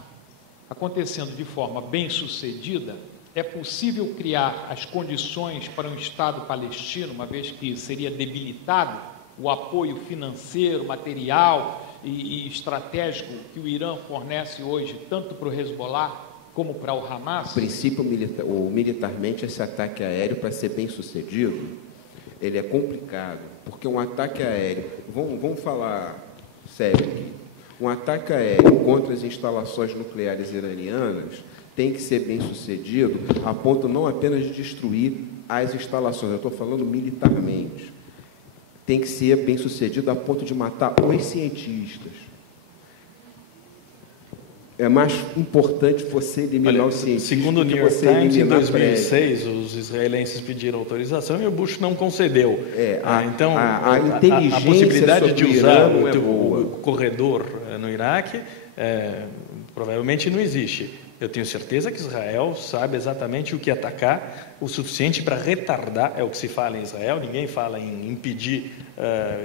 acontecendo de forma bem sucedida, é possível criar as condições para um Estado palestino, uma vez que seria debilitado o apoio financeiro, material e estratégico que o Irã fornece hoje, tanto para o Hezbollah como para o Hamas? A princípio, militarmente, esse ataque aéreo, para ser bem sucedido, ele é complicado, porque um ataque aéreo, vamos falar sério aqui, um ataque aéreo contra as instalações nucleares iranianas tem que ser bem sucedido a ponto não apenas de destruir as instalações, eu estou falando militarmente, tem que ser bem sucedido a ponto de matar os cientistas. É mais importante você eliminar os cientistas. Segundo o New York Times, em 2006, os israelenses pediram autorização e o Bush não concedeu. Então, a possibilidade de usar o corredor no Iraque provavelmente não existe. Eu tenho certeza que Israel sabe exatamente o que atacar, o suficiente para retardar, é o que se fala em Israel, ninguém fala em impedir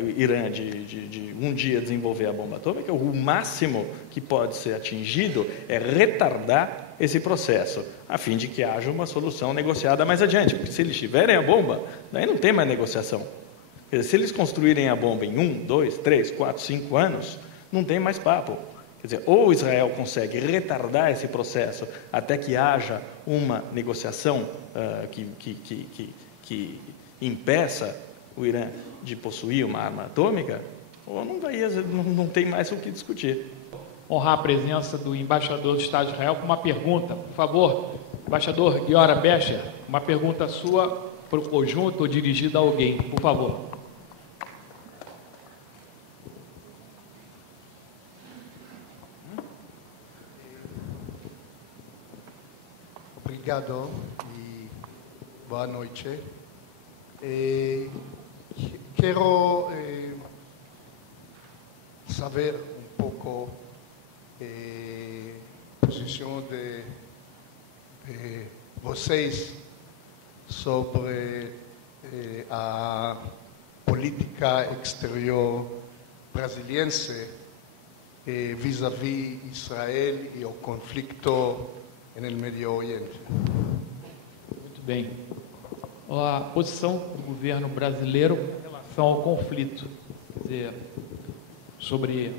o Irã de um dia desenvolver a bomba atômica. O máximo que pode ser atingido é retardar esse processo, a fim de que haja uma solução negociada mais adiante, porque se eles tiverem a bomba, daí não tem mais negociação. Quer dizer, se eles construírem a bomba em 1, 2, 3, 4, 5 anos, não tem mais papo. Quer dizer, ou Israel consegue retardar esse processo até que haja uma negociação que impeça o Irã de possuir uma arma atômica, ou não tem mais o que discutir. Honrar a presença do embaixador do Estado de Israel com uma pergunta. Por favor, embaixador Giora Becher, uma pergunta sua para o conjunto ou dirigida a alguém, por favor. Obrigado e boa noite. Quero saber um pouco a posição de vocês sobre a política exterior brasileira vis-à-vis Israel e o conflito no Médio Oriente. Muito bem. A posição do governo brasileiro em relação ao conflito, quer dizer, sobre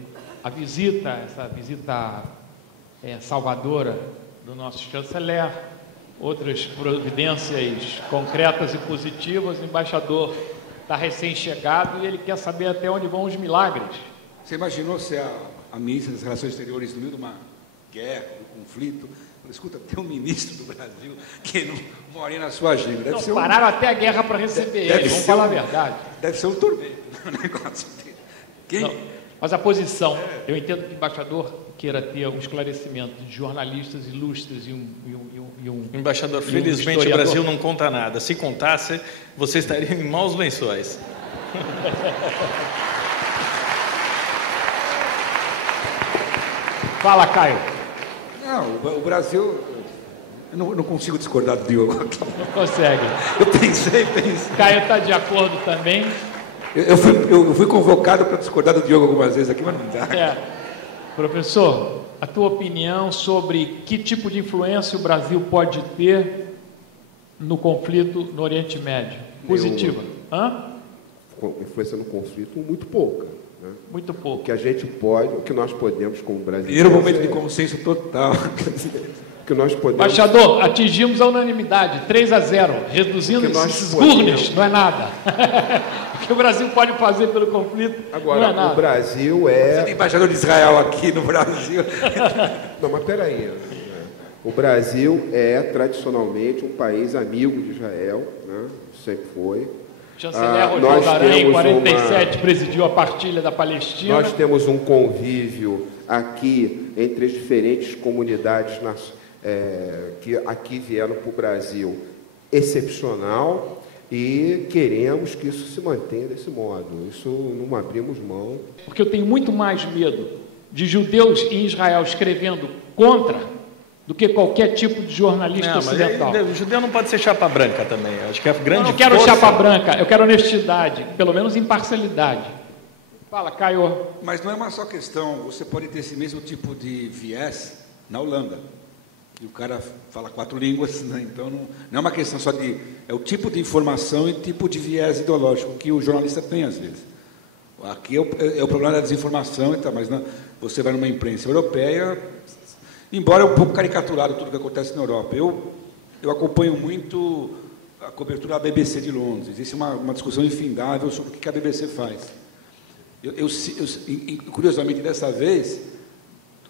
a visita, essa visita salvadora do nosso chanceler, outras providências concretas e positivas. O embaixador está recém-chegado e ele quer saber até onde vão os milagres. Você imaginou se a ministra das Relações Exteriores, no meio de uma guerra, um conflito, escuta, tem um ministro do Brasil que não mora na sua agenda. Pararam até a guerra para receber ele, vamos falar a verdade. Deve ser um torneio o negócio dele. Não, mas a posição, eu entendo que o embaixador queira ter um esclarecimento de jornalistas ilustres e um embaixador, felizmente o Brasil não conta nada. Se contasse, você estaria em maus lençóis. Fala, Caio. Não, o Brasil... Eu não consigo discordar do Diogo. Não consegue. Eu pensei. Caio está de acordo também. Eu fui convocado para discordar do Diogo algumas vezes aqui, mas não dá. Professor, a tua opinião sobre que tipo de influência o Brasil pode ter no conflito no Oriente Médio? Positiva? Influência no conflito muito pouca. Né? Muito pouco. O que a gente pode, o que nós podemos como brasileiros... Primeiro momento de consenso total. Que nós podemos... Embaixador, atingimos a unanimidade, 3-0, reduzindo esses gurnes, não é nada. O que o Brasil pode fazer pelo conflito agora, não é nada. O Brasil é... Você tem embaixador de Israel aqui no Brasil. Não, mas peraí. O Brasil é tradicionalmente um país amigo de Israel, né? Sempre foi. Chanceler Rogério Aranha, em 47, presidiu a partilha da Palestina. Nós temos um convívio aqui entre as diferentes comunidades que aqui vieram para o Brasil excepcional e queremos que isso se mantenha desse modo. Isso não abrimos mão. Porque eu tenho muito mais medo de judeus em Israel escrevendo contra do que qualquer tipo de jornalista ocidental. Mas o judeu não pode ser chapa branca também. Acho que a grande eu não quero chapa branca, eu quero honestidade, pelo menos imparcialidade. Fala, Caio. Mas não é uma só questão, você pode ter esse mesmo tipo de viés na Holanda. E o cara fala 4 línguas, né? Então não é uma questão só de... É o tipo de informação e tipo de viés ideológico que o jornalista tem às vezes. Aqui é o problema da desinformação, mas você vai numa imprensa europeia... Embora é um pouco caricaturado tudo que acontece na Europa, eu acompanho muito a cobertura da BBC de Londres. Existe uma discussão infindável sobre o que a BBC faz. Curiosamente, dessa vez,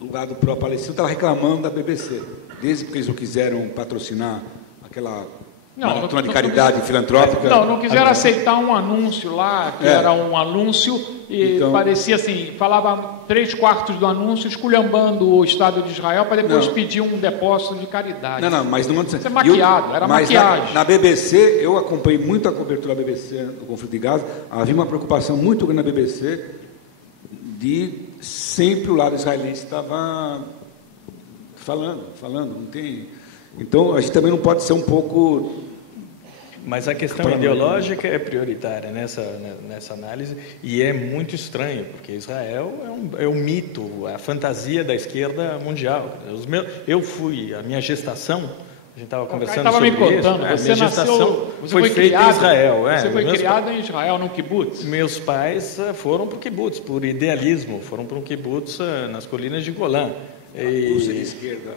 o lado pró-palestino estava reclamando da BBC, desde porque eles não quiseram patrocinar aquela maratona de caridade filantrópica. Não quiseram aceitar um anúncio lá, que era um anúncio, e então, parecia assim, falava 3/4 do anúncio esculhambando o Estado de Israel para depois pedir um depósito de caridade. Mas não... Isso é maquiado, era maquiagem. Na BBC, eu acompanhei muito a cobertura da BBC do conflito de Gaza, havia uma preocupação muito grande na BBC de sempre o lado israelense estava falando, não tem... Então, a gente também não pode ser um pouco... Mas a questão ideológica é prioritária nessa análise, e é muito estranho, porque Israel é um mito, a fantasia da esquerda mundial. A minha gestação, a gente estava conversando sobre isso, a minha gestação foi feita em Israel. Você foi criado em Israel, no kibbutz? Meus pais foram para o kibbutz, por idealismo, foram para um kibbutz nas colinas de Golã. A Rússia de esquerda.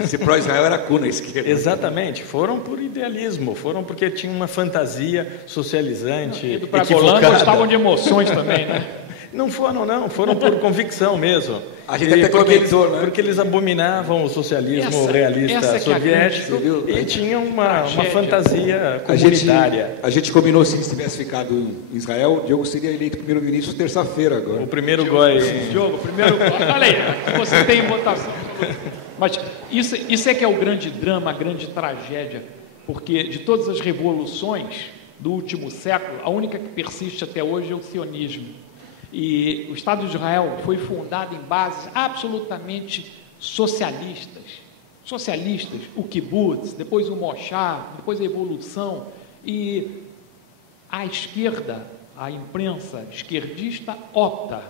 Esse pró-Israel era cu na esquerda. Exatamente, foram por idealismo, foram porque tinha uma fantasia socializante. Indo para Golã gostavam de emoções também, né? Não foram por convicção mesmo. A gente até comentou, né? Porque eles abominavam o socialismo realista soviético e tinham uma fantasia comunitária. A gente combinou, se tivesse ficado em Israel, o Diogo seria eleito primeiro-ministro terça-feira agora. O primeiro goi. Diogo, primeiro goi. Olha aí, você tem votação. Mas isso é que é o grande drama, a grande tragédia, porque de todas as revoluções do último século, a única que persiste até hoje é o sionismo. E o Estado de Israel foi fundado em bases absolutamente socialistas, o kibbutz, depois o moshav, depois a evolução, e a esquerda, a imprensa esquerdista opta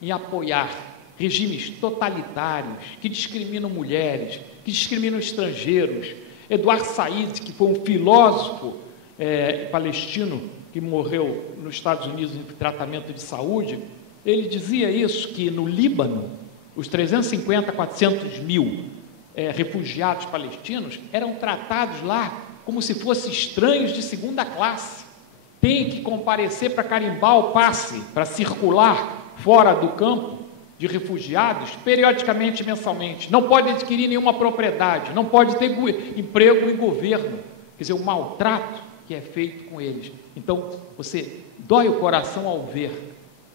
em apoiar regimes totalitários que discriminam mulheres, que discriminam estrangeiros. Eduardo Said, que foi um filósofo palestino que morreu nos Estados Unidos em tratamento de saúde, ele dizia isso, que no Líbano, os 350, 400 mil refugiados palestinos eram tratados lá como se fossem estranhos de segunda classe. Tem que comparecer para carimbar o passe, para circular fora do campo de refugiados, periodicamente, mensalmente. Não pode adquirir nenhuma propriedade, não pode ter emprego em governo. Quer dizer, o maltrato que é feito com eles. Então, você dói o coração ao ver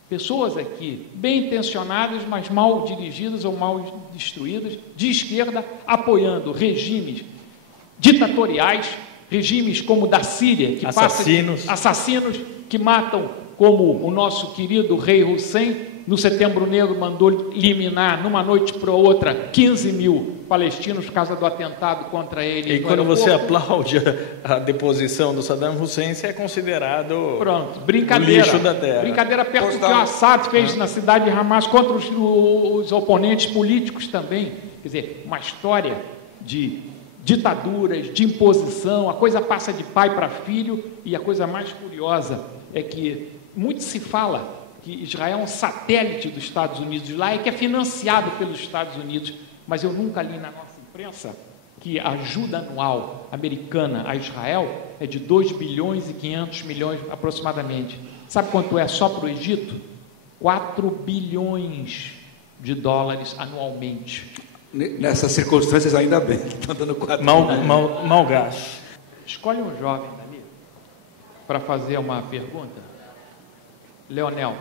pessoas aqui, bem intencionadas, mas mal dirigidas ou mal instruídas, de esquerda, apoiando regimes ditatoriais, regimes como o da Síria, que assassinos que matam, como o nosso querido rei Hussein, no Setembro Negro mandou eliminar, numa noite para outra, 15 mil palestinos por causa do atentado contra ele. E quando você aplaude a deposição do Saddam Hussein, você é considerado brincadeira, o lixo da terra. Brincadeira perto do que o Assad fez na cidade de Hamas contra os oponentes políticos também. Quer dizer, uma história de ditaduras, de imposição, a coisa passa de pai para filho, e a coisa mais curiosa é que muito se fala que Israel é um satélite dos Estados Unidos lá e que é financiado pelos Estados Unidos, mas eu nunca li na nossa imprensa que a ajuda anual americana a Israel é de 2 bilhões e 500 milhões aproximadamente. Sabe quanto é só para o Egito? 4 bilhões de dólares anualmente. Nessas circunstâncias, ainda bem que estão dando 4 Mal gasto. Escolhe um jovem dali para fazer uma pergunta. Leonel.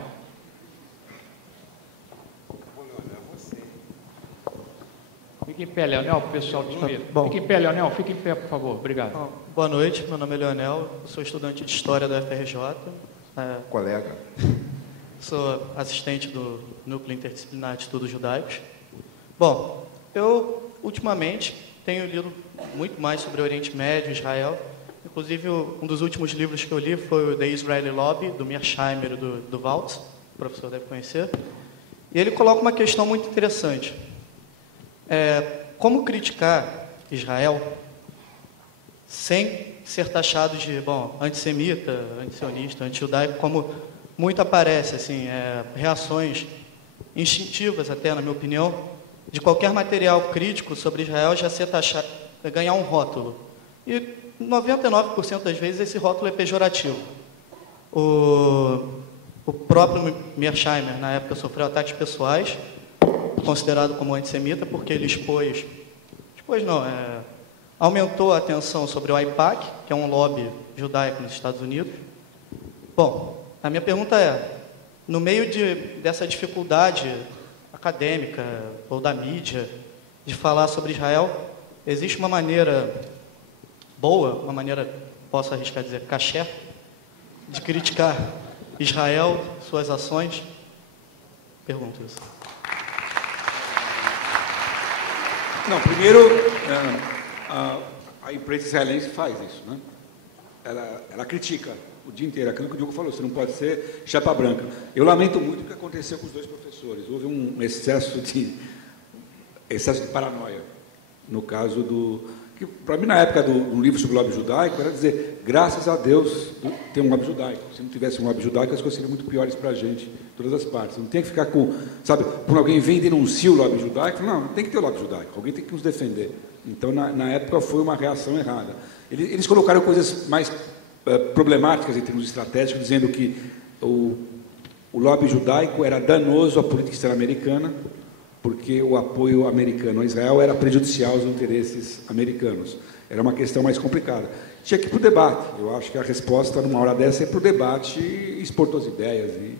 Fique em pé, Leonel, para o pessoal te ver. Fique em pé, Leonel, fique em pé, por favor. Obrigado. Boa noite, meu nome é Leonel, eu sou estudante de História da UFRJ. Colega. Sou assistente do Núcleo Interdisciplinar de Estudos Judaicos. Bom, eu, ultimamente, tenho lido muito mais sobre o Oriente Médio, Israel. Inclusive, um dos últimos livros que eu li foi o The Israeli Lobby, do Mearsheimer e do Waltz, o professor deve conhecer. E ele coloca uma questão muito interessante. Como criticar Israel sem ser taxado de, antissemita, antisionista, antijudaico, como muito aparece, assim, reações instintivas até, na minha opinião, de qualquer material crítico sobre Israel já ser taxado, ganhar um rótulo. E 99% das vezes esse rótulo é pejorativo. O próprio Mearsheimer, na época, sofreu ataques pessoais, considerado como antissemita, porque ele aumentou a atenção sobre o AIPAC, que é um lobby judaico nos Estados Unidos. Bom, a minha pergunta é, no meio dessa dificuldade acadêmica ou da mídia de falar sobre Israel, existe uma maneira boa, uma maneira, posso arriscar dizer, caché, de criticar Israel, suas ações? Pergunto isso. Não, primeiro, a imprensa israelense faz isso, né? Ela critica o dia inteiro, aquilo que o Diogo falou, você não pode ser chapa branca. Eu lamento muito o que aconteceu com os dois professores. Houve um excesso de paranoia, no caso que para mim, na época do livro sobre o lobby judaico, era dizer, graças a Deus tem um lobby judaico. Se não tivesse um lobby judaico, as coisas seriam muito piores para a gente, todas as partes. Não tem que ficar com, sabe, quando alguém vem e denuncia o lobby judaico, não tem que ter o lobby judaico, alguém tem que nos defender. Então, na época, foi uma reação errada. Eles colocaram coisas mais problemáticas em termos estratégicos, dizendo que o lobby judaico era danoso à política externa americana, porque o apoio americano a Israel era prejudicial aos interesses americanos. Era uma questão mais complicada. Tinha que ir para o debate. Eu acho que a resposta, numa hora dessa, é para o debate e expor suas ideias, e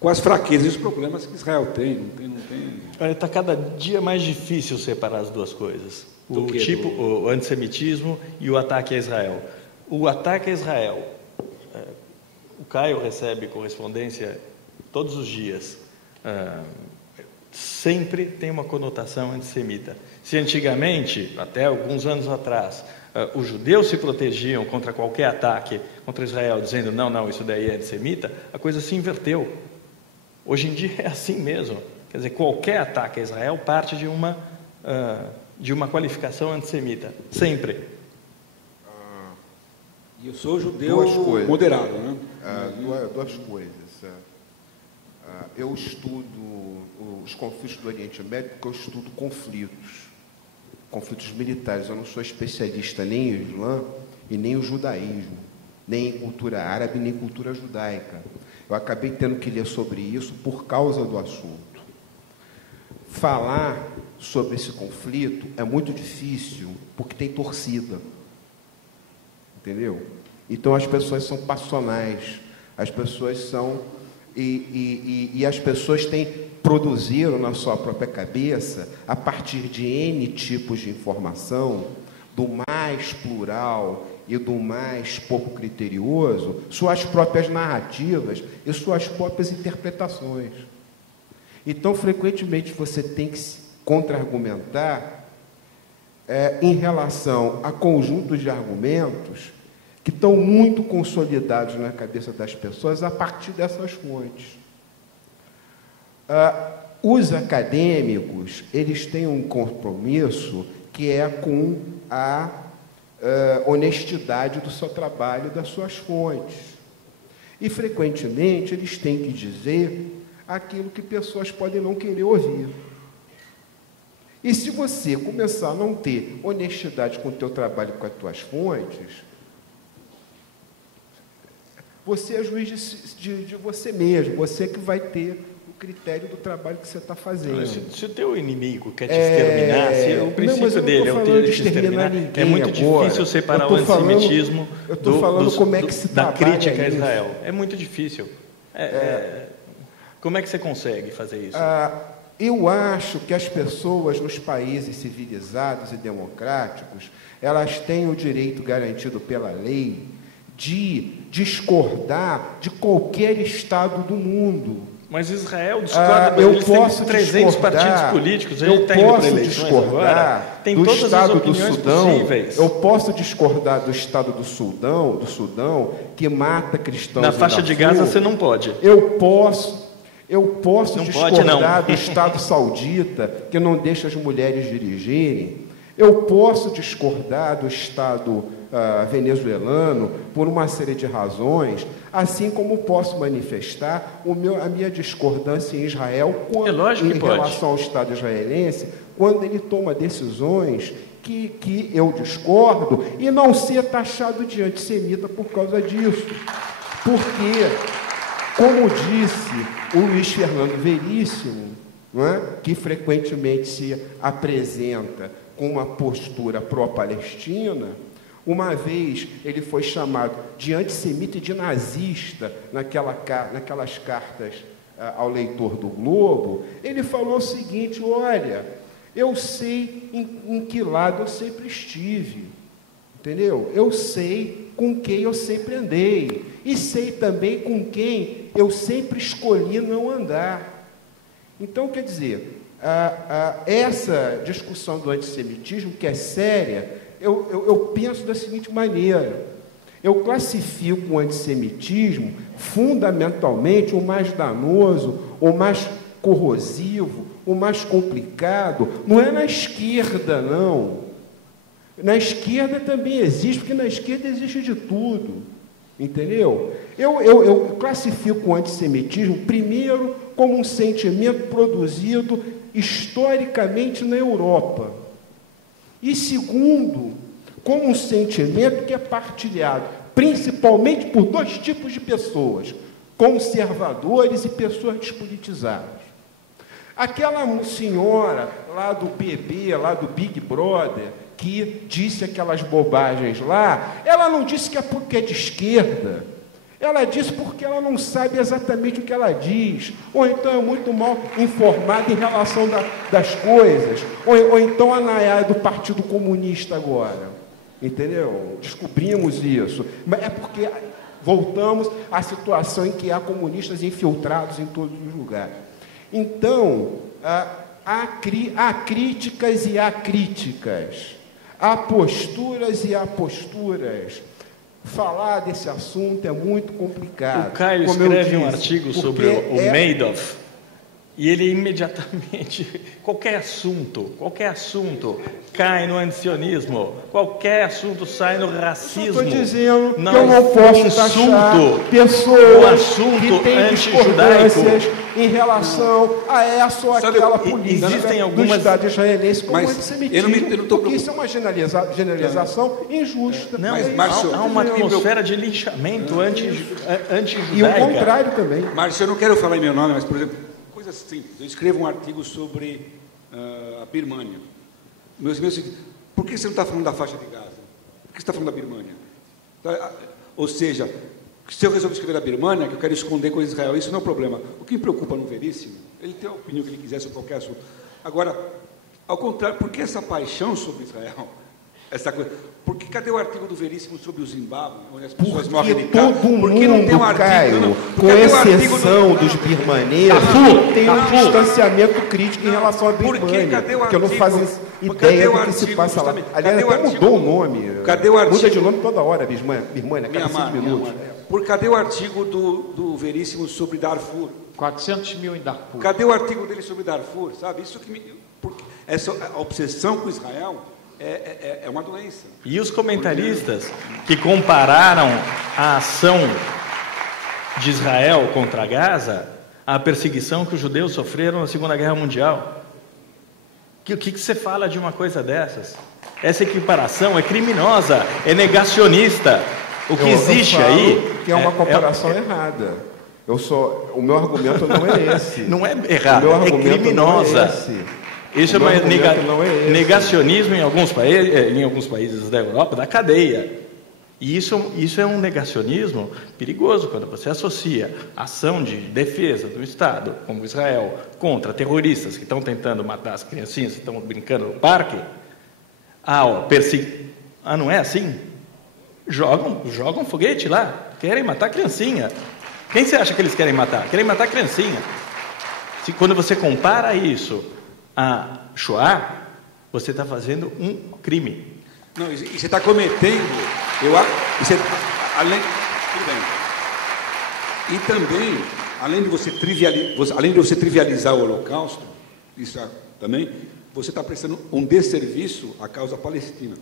com as fraquezas e os problemas que Israel tem. Não tem. Olha, está cada dia mais difícil separar as duas coisas. O antissemitismo e o ataque a Israel. O ataque a Israel, o Caio recebe correspondência todos os dias, sempre tem uma conotação antissemita. Se antigamente, até alguns anos atrás, os judeus se protegiam contra qualquer ataque contra Israel, dizendo, não, isso daí é antissemita, a coisa se inverteu. Hoje em dia é assim mesmo. Quer dizer, qualquer ataque a Israel parte de uma qualificação antissemita, sempre. E eu sou judeu moderado, né? Duas coisas. Eu estudo os conflitos do Oriente Médio porque eu estudo conflitos militares. Eu não sou especialista nem em Islã e nem em judaísmo, nem em cultura árabe, nem em cultura judaica. Eu acabei tendo que ler sobre isso por causa do assunto. Falar sobre esse conflito é muito difícil porque tem torcida. Entendeu? Então as pessoas são passionais, as pessoas são e as pessoas produziram na sua própria cabeça, a partir de N tipos de informação, do mais plural e do mais pouco criterioso, suas próprias narrativas e suas próprias interpretações. Então, frequentemente, você tem que se contra-argumentar em relação a conjuntos de argumentos que estão muito consolidados na cabeça das pessoas a partir dessas fontes. Os acadêmicos, eles têm um compromisso que é com a honestidade do seu trabalho e das suas fontes. E, frequentemente, eles têm que dizer aquilo que pessoas podem não querer ouvir. E se você começar a não ter honestidade com o teu trabalho e com as tuas fontes, você é juiz de você mesmo, você que vai ter o critério do trabalho que você está fazendo. Se o teu inimigo quer te exterminar, se o princípio dele é o te exterminar, é muito difícil separar o antissemitismo da crítica a Israel. É muito difícil. Como é que você consegue fazer isso? Eu acho que as pessoas nos países civilizados e democráticos, elas têm o direito garantido pela lei de discordar de qualquer Estado do mundo. Mas Israel discorda, eles têm 300 partidos políticos, eu posso discordar tem do todas Estado as do opiniões Sudão, possíveis. eu posso discordar do Estado do Sudão, que mata cristãos. Na faixa de Gaza você não pode. Eu posso não discordar do Estado saudita, que não deixa as mulheres dirigirem. Eu posso discordar do Estado venezuelano por uma série de razões, assim como posso manifestar a minha discordância em Israel em relação ao Estado israelense, quando ele toma decisões que eu discordo, e não ser taxado de antissemita por causa disso. Porque, como disse o Luiz Fernando Veríssimo, não é? Que frequentemente se apresenta com uma postura pró-palestina, uma vez ele foi chamado de antissemita e de nazista naquelas cartas ao leitor do Globo. Ele falou o seguinte: olha, eu sei em que lado eu sempre estive, entendeu? Eu sei com quem eu sempre andei, e sei também com quem eu sempre escolhi não andar. Então, quer dizer, essa discussão do antissemitismo, que é séria, eu penso da seguinte maneira: eu classifico o antissemitismo fundamentalmente o mais danoso, o mais corrosivo, o mais complicado, não é na esquerda, não. Na esquerda também existe, porque na esquerda existe de tudo, entendeu? Eu classifico o antissemitismo, primeiro, como um sentimento produzido historicamente na Europa. E segundo, como um sentimento que é partilhado principalmente por dois tipos de pessoas: conservadores e pessoas despolitizadas. Aquela senhora lá do BB, lá do Big Brother, que disse aquelas bobagens lá, ela não disse que é porque é de esquerda. Ela disse porque ela não sabe exatamente o que ela diz, ou então é muito mal informada em relação das coisas, ou então a Nayara é do Partido Comunista agora, entendeu? Descobrimos isso, mas é porque voltamos à situação em que há comunistas infiltrados em todos os lugares. Então, há críticas e há críticas, há posturas e há posturas. Falar desse assunto é muito complicado. O Caio escreve um artigo sobre o Madoff, e ele imediatamente, qualquer assunto cai no antisionismo, qualquer assunto sai no racismo. Estou dizendo que eu não posso taxar pessoas que têm discordâncias em relação a essa ou aquela política do Estado israelense como antissemitismo, porque isso é uma generalização injusta. Não, há uma atmosfera de linchamento anti-judaica. E o contrário também. Márcio, eu não quero falar em meu nome, mas, por exemplo, coisa simples. Eu escrevo um artigo sobre a Birmânia. Meus amigos, por que você não está falando da faixa de Gaza? Por que você está falando da Birmânia? Ou seja, se eu resolver escrever da Birmânia, que eu quero esconder com Israel, isso não é um problema. O que me preocupa no Veríssimo, ele tem a opinião que ele quiser sobre qualquer assunto. Agora, ao contrário, por que essa paixão sobre Israel? Essa coisa? Porque cadê o artigo do Veríssimo sobre o Zimbábue, onde as pessoas morrem de todo mundo, Caio, com exceção dos birmaneses, tem um distanciamento crítico em relação à Birmânia, porque não fazem ideia do que se passa lá. Aliás, até mudou o nome. Cadê o artigo? Muda de nome toda hora, Birmânia, cada 5 minutos. Cadê o artigo do Veríssimo sobre Darfur? 400 mil em Darfur. Cadê o artigo dele sobre Darfur? Sabe? Isso que essa obsessão com Israel. é uma doença. E os comentaristas que compararam a ação de Israel contra Gaza à perseguição que os judeus sofreram na Segunda Guerra Mundial. O que você fala de uma coisa dessas? Essa equiparação é criminosa, é negacionista. O que existe aí... que é uma comparação errada. O meu argumento não é esse. Não é errado, é criminosa. Isso é negacionismo em alguns países da Europa, da cadeia. E isso é um negacionismo perigoso, quando você associa a ação de defesa do Estado, como Israel, contra terroristas que estão tentando matar as criancinhas que estão brincando no parque. Não é assim? Jogam foguete lá, querem matar a criancinha. Quem você acha que eles querem matar? Querem matar a criancinha. Quando você compara isso a Shoah, você está fazendo um crime. Não, e você está cometendo, tudo bem. E também, além de você trivializar o Holocausto, isso também, você está prestando um desserviço à causa palestina.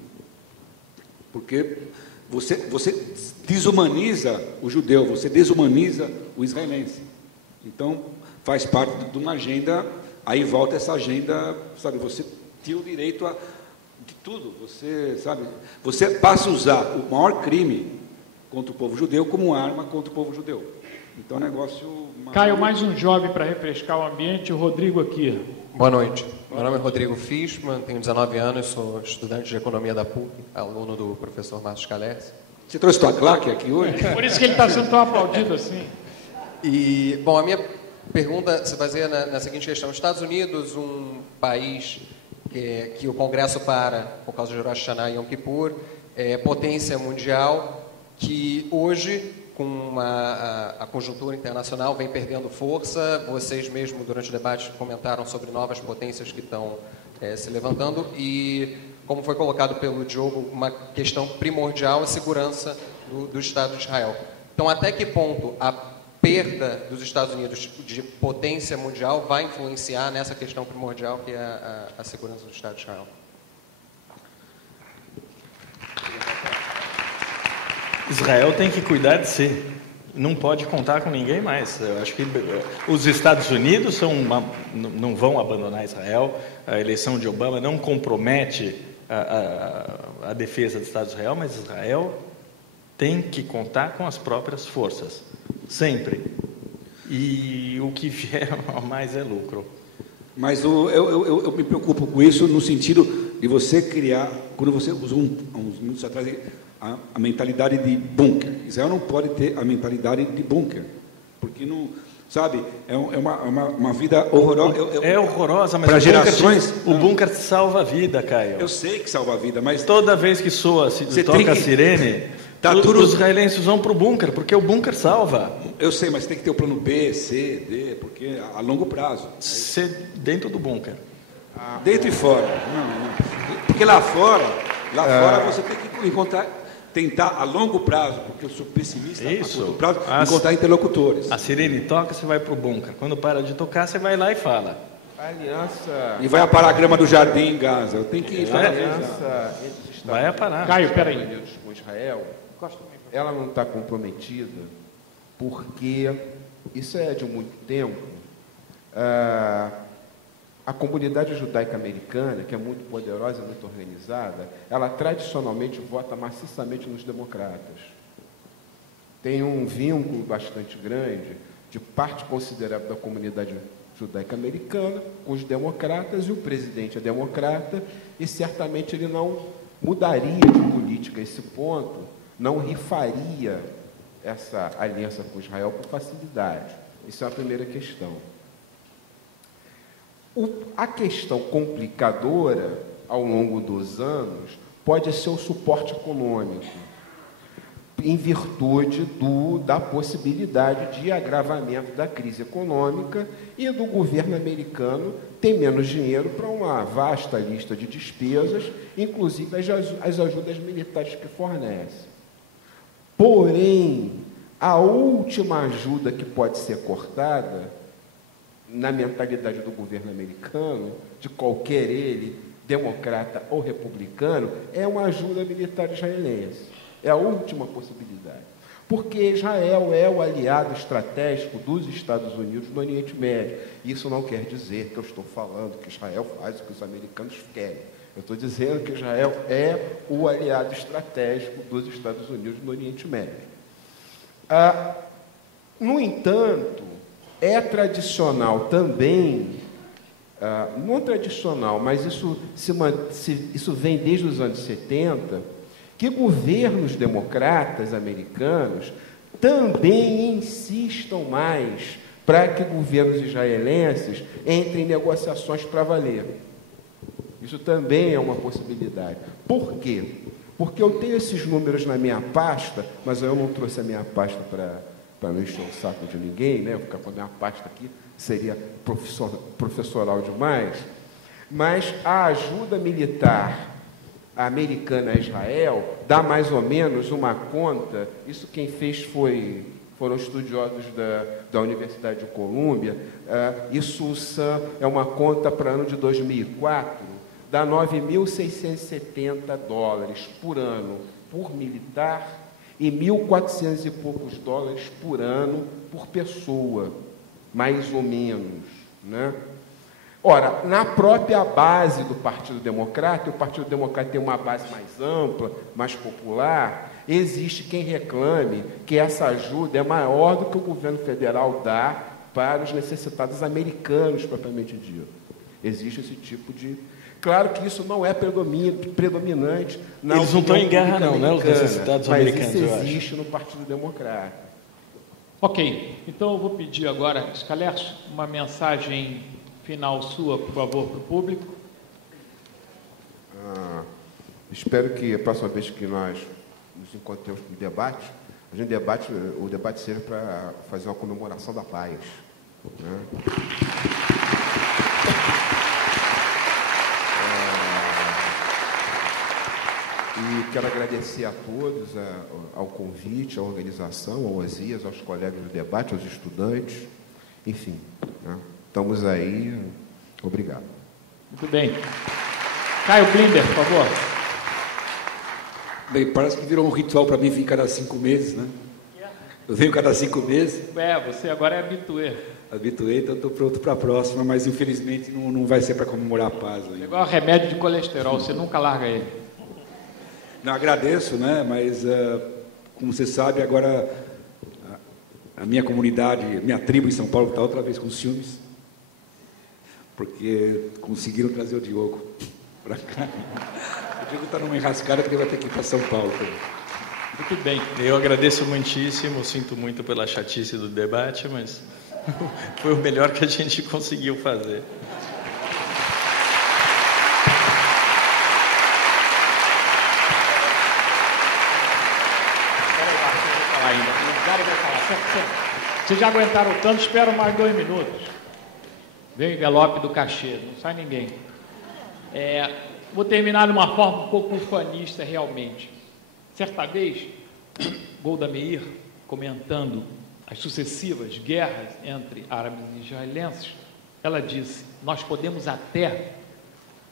Porque você desumaniza o judeu, você desumaniza o israelense. Então, faz parte de uma agenda, aí volta essa agenda, sabe, você tira o direito de tudo, você passa a usar o maior crime contra o povo judeu como arma contra o povo judeu. Então, é um negócio... Caio, mais um jovem para refrescar o ambiente, o Rodrigo aqui. Boa noite. Meu nome é Rodrigo Fischmann, tenho 19 anos, sou estudante de Economia da PUC, aluno do professor Márcio Scalesi. Você trouxe tua claque aqui hoje? Por isso que ele está sendo tão aplaudido assim. E, bom, a minha pergunta se baseia na seguinte questão. Estados Unidos, um país que o Congresso para por causa de Rosh Hashanah e Yom Kippur, potência mundial, que hoje, com a conjuntura internacional, vem perdendo força. Vocês mesmo, durante o debate, comentaram sobre novas potências que estão se levantando e, como foi colocado pelo Diogo, uma questão primordial é a segurança do Estado de Israel. Então, até que ponto a perda dos Estados Unidos de potência mundial vai influenciar nessa questão primordial que é a segurança do Estado de Israel? Israel tem que cuidar de si, não pode contar com ninguém mais. Eu acho que os Estados Unidos não vão abandonar Israel, a eleição de Obama não compromete a defesa do Estado de Israel, mas Israel tem que contar com as próprias forças, sempre. E o que vier a mais é lucro. Mas eu me preocupo com isso no sentido de você criar, quando você usou uns minutos atrás, a mentalidade de bunker. Israel não pode ter a mentalidade de bunker, porque não, sabe, é uma vida horrorosa. É horrorosa, mas para gerações. O bunker salva a vida, Caio. Eu sei que salva a vida, mas toda vez que toca a sirene, os israelenses vão para o bunker, porque o bunker salva. Eu sei, mas tem que ter o plano B, C, D, porque a longo prazo. Ser dentro do bunker. Dentro e fora. Não. Porque lá fora você tem que tentar a longo prazo, porque eu sou pessimista, a curto prazo, encontrar interlocutores. A sirene toca, você vai para o bunker. Quando para de tocar, você vai lá e fala. A aliança... E vai aparar a grama do jardim em Gaza. Eu tenho que ir. A aliança entre os Estados Unidos com Israel, ela não está comprometida, porque isso é de muito tempo. A comunidade judaica americana, que é muito poderosa, muito organizada, ela tradicionalmente vota maciçamente nos democratas. Tem um vínculo bastante grande de parte considerável da comunidade judaica americana com os democratas, e o presidente é democrata, e certamente ele não mudaria de política a esse ponto, não rifaria essa aliança com Israel com facilidade. Isso é a primeira questão. A questão complicadora, ao longo dos anos, pode ser o suporte econômico, em virtude da possibilidade de agravamento da crise econômica e do governo americano ter menos dinheiro para uma vasta lista de despesas, inclusive as ajudas militares que fornece. Porém, a última ajuda que pode ser cortada, na mentalidade do governo americano, de qualquer ele, democrata ou republicano, é uma ajuda militar israelense. É a última possibilidade. Porque Israel é o aliado estratégico dos Estados Unidos no Oriente Médio. Isso não quer dizer que eu estou falando que Israel faz o que os americanos querem. Eu estou dizendo que Israel é o aliado estratégico dos Estados Unidos no Oriente Médio. No entanto, é tradicional também, não tradicional, mas isso vem desde os anos 70, que governos democratas americanos também insistam mais para que governos israelenses entrem em negociações para valer. Isso também é uma possibilidade. Por quê? Porque eu tenho esses números na minha pasta, mas eu não trouxe a minha pasta para não encher o saco de ninguém, né? Eu ficar com a minha pasta aqui seria professoral demais. Mas a ajuda militar americana a Israel dá mais ou menos uma conta, isso quem fez foram estudiosos da Universidade de Colômbia, isso é uma conta para ano de 2004, dá $9.670 por ano por militar e 1.400 e poucos dólares por ano por pessoa, mais ou menos, né? Ora, na própria base do Partido Democrata, o Partido Democrata tem uma base mais ampla, mais popular, existe quem reclame que essa ajuda é maior do que o governo federal dá para os necessitados americanos, propriamente dito. Existe esse tipo de... Claro que isso não é predominante na Eles não estão em guerra não, né, os necessitados americanos, mas isso existe no Partido Democrata. Ok, então eu vou pedir agora, Scalers, uma mensagem final sua, por favor, para o público. Espero que a próxima vez que nós nos encontremos no debate, o debate seja para fazer uma comemoração da paz, né? E quero agradecer a todos ao convite, à organização, ao Osias, aos colegas do debate, aos estudantes, enfim, né? Estamos aí. Obrigado. Muito bem. Caio Blinder, por favor. Bem, parece que virou um ritual para mim vir cada 5 meses, né? Eu venho cada 5 meses. Você agora é habituê. Habituei, então estou pronto para a próxima, mas infelizmente não vai ser para comemorar a paz. É igual remédio de colesterol, você nunca larga ele. Não, agradeço, né? Mas, como você sabe, agora a minha comunidade, minha tribo em São Paulo está outra vez com ciúmes, porque conseguiram trazer o Diogo para cá. O Diogo está numa enrascada que ele vai ter que ir para São Paulo. Muito bem. Eu agradeço muitíssimo, sinto muito pela chatice do debate, mas foi o melhor que a gente conseguiu fazer. Vocês já aguentaram tanto, espero mais 2 minutos. Vem o envelope do cachê, não sai ninguém. Vou terminar de uma forma um pouco ufanista, realmente. Certa vez, Golda Meir, comentando as sucessivas guerras entre árabes e israelenses, ela disse: nós podemos até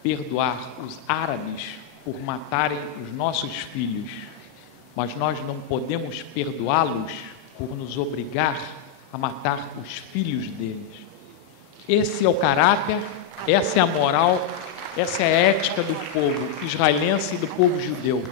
perdoar os árabes por matarem os nossos filhos, mas nós não podemos perdoá-los por nos obrigar a matar os filhos deles. Esse é o caráter, essa é a moral, essa é a ética do povo israelense e do povo judeu.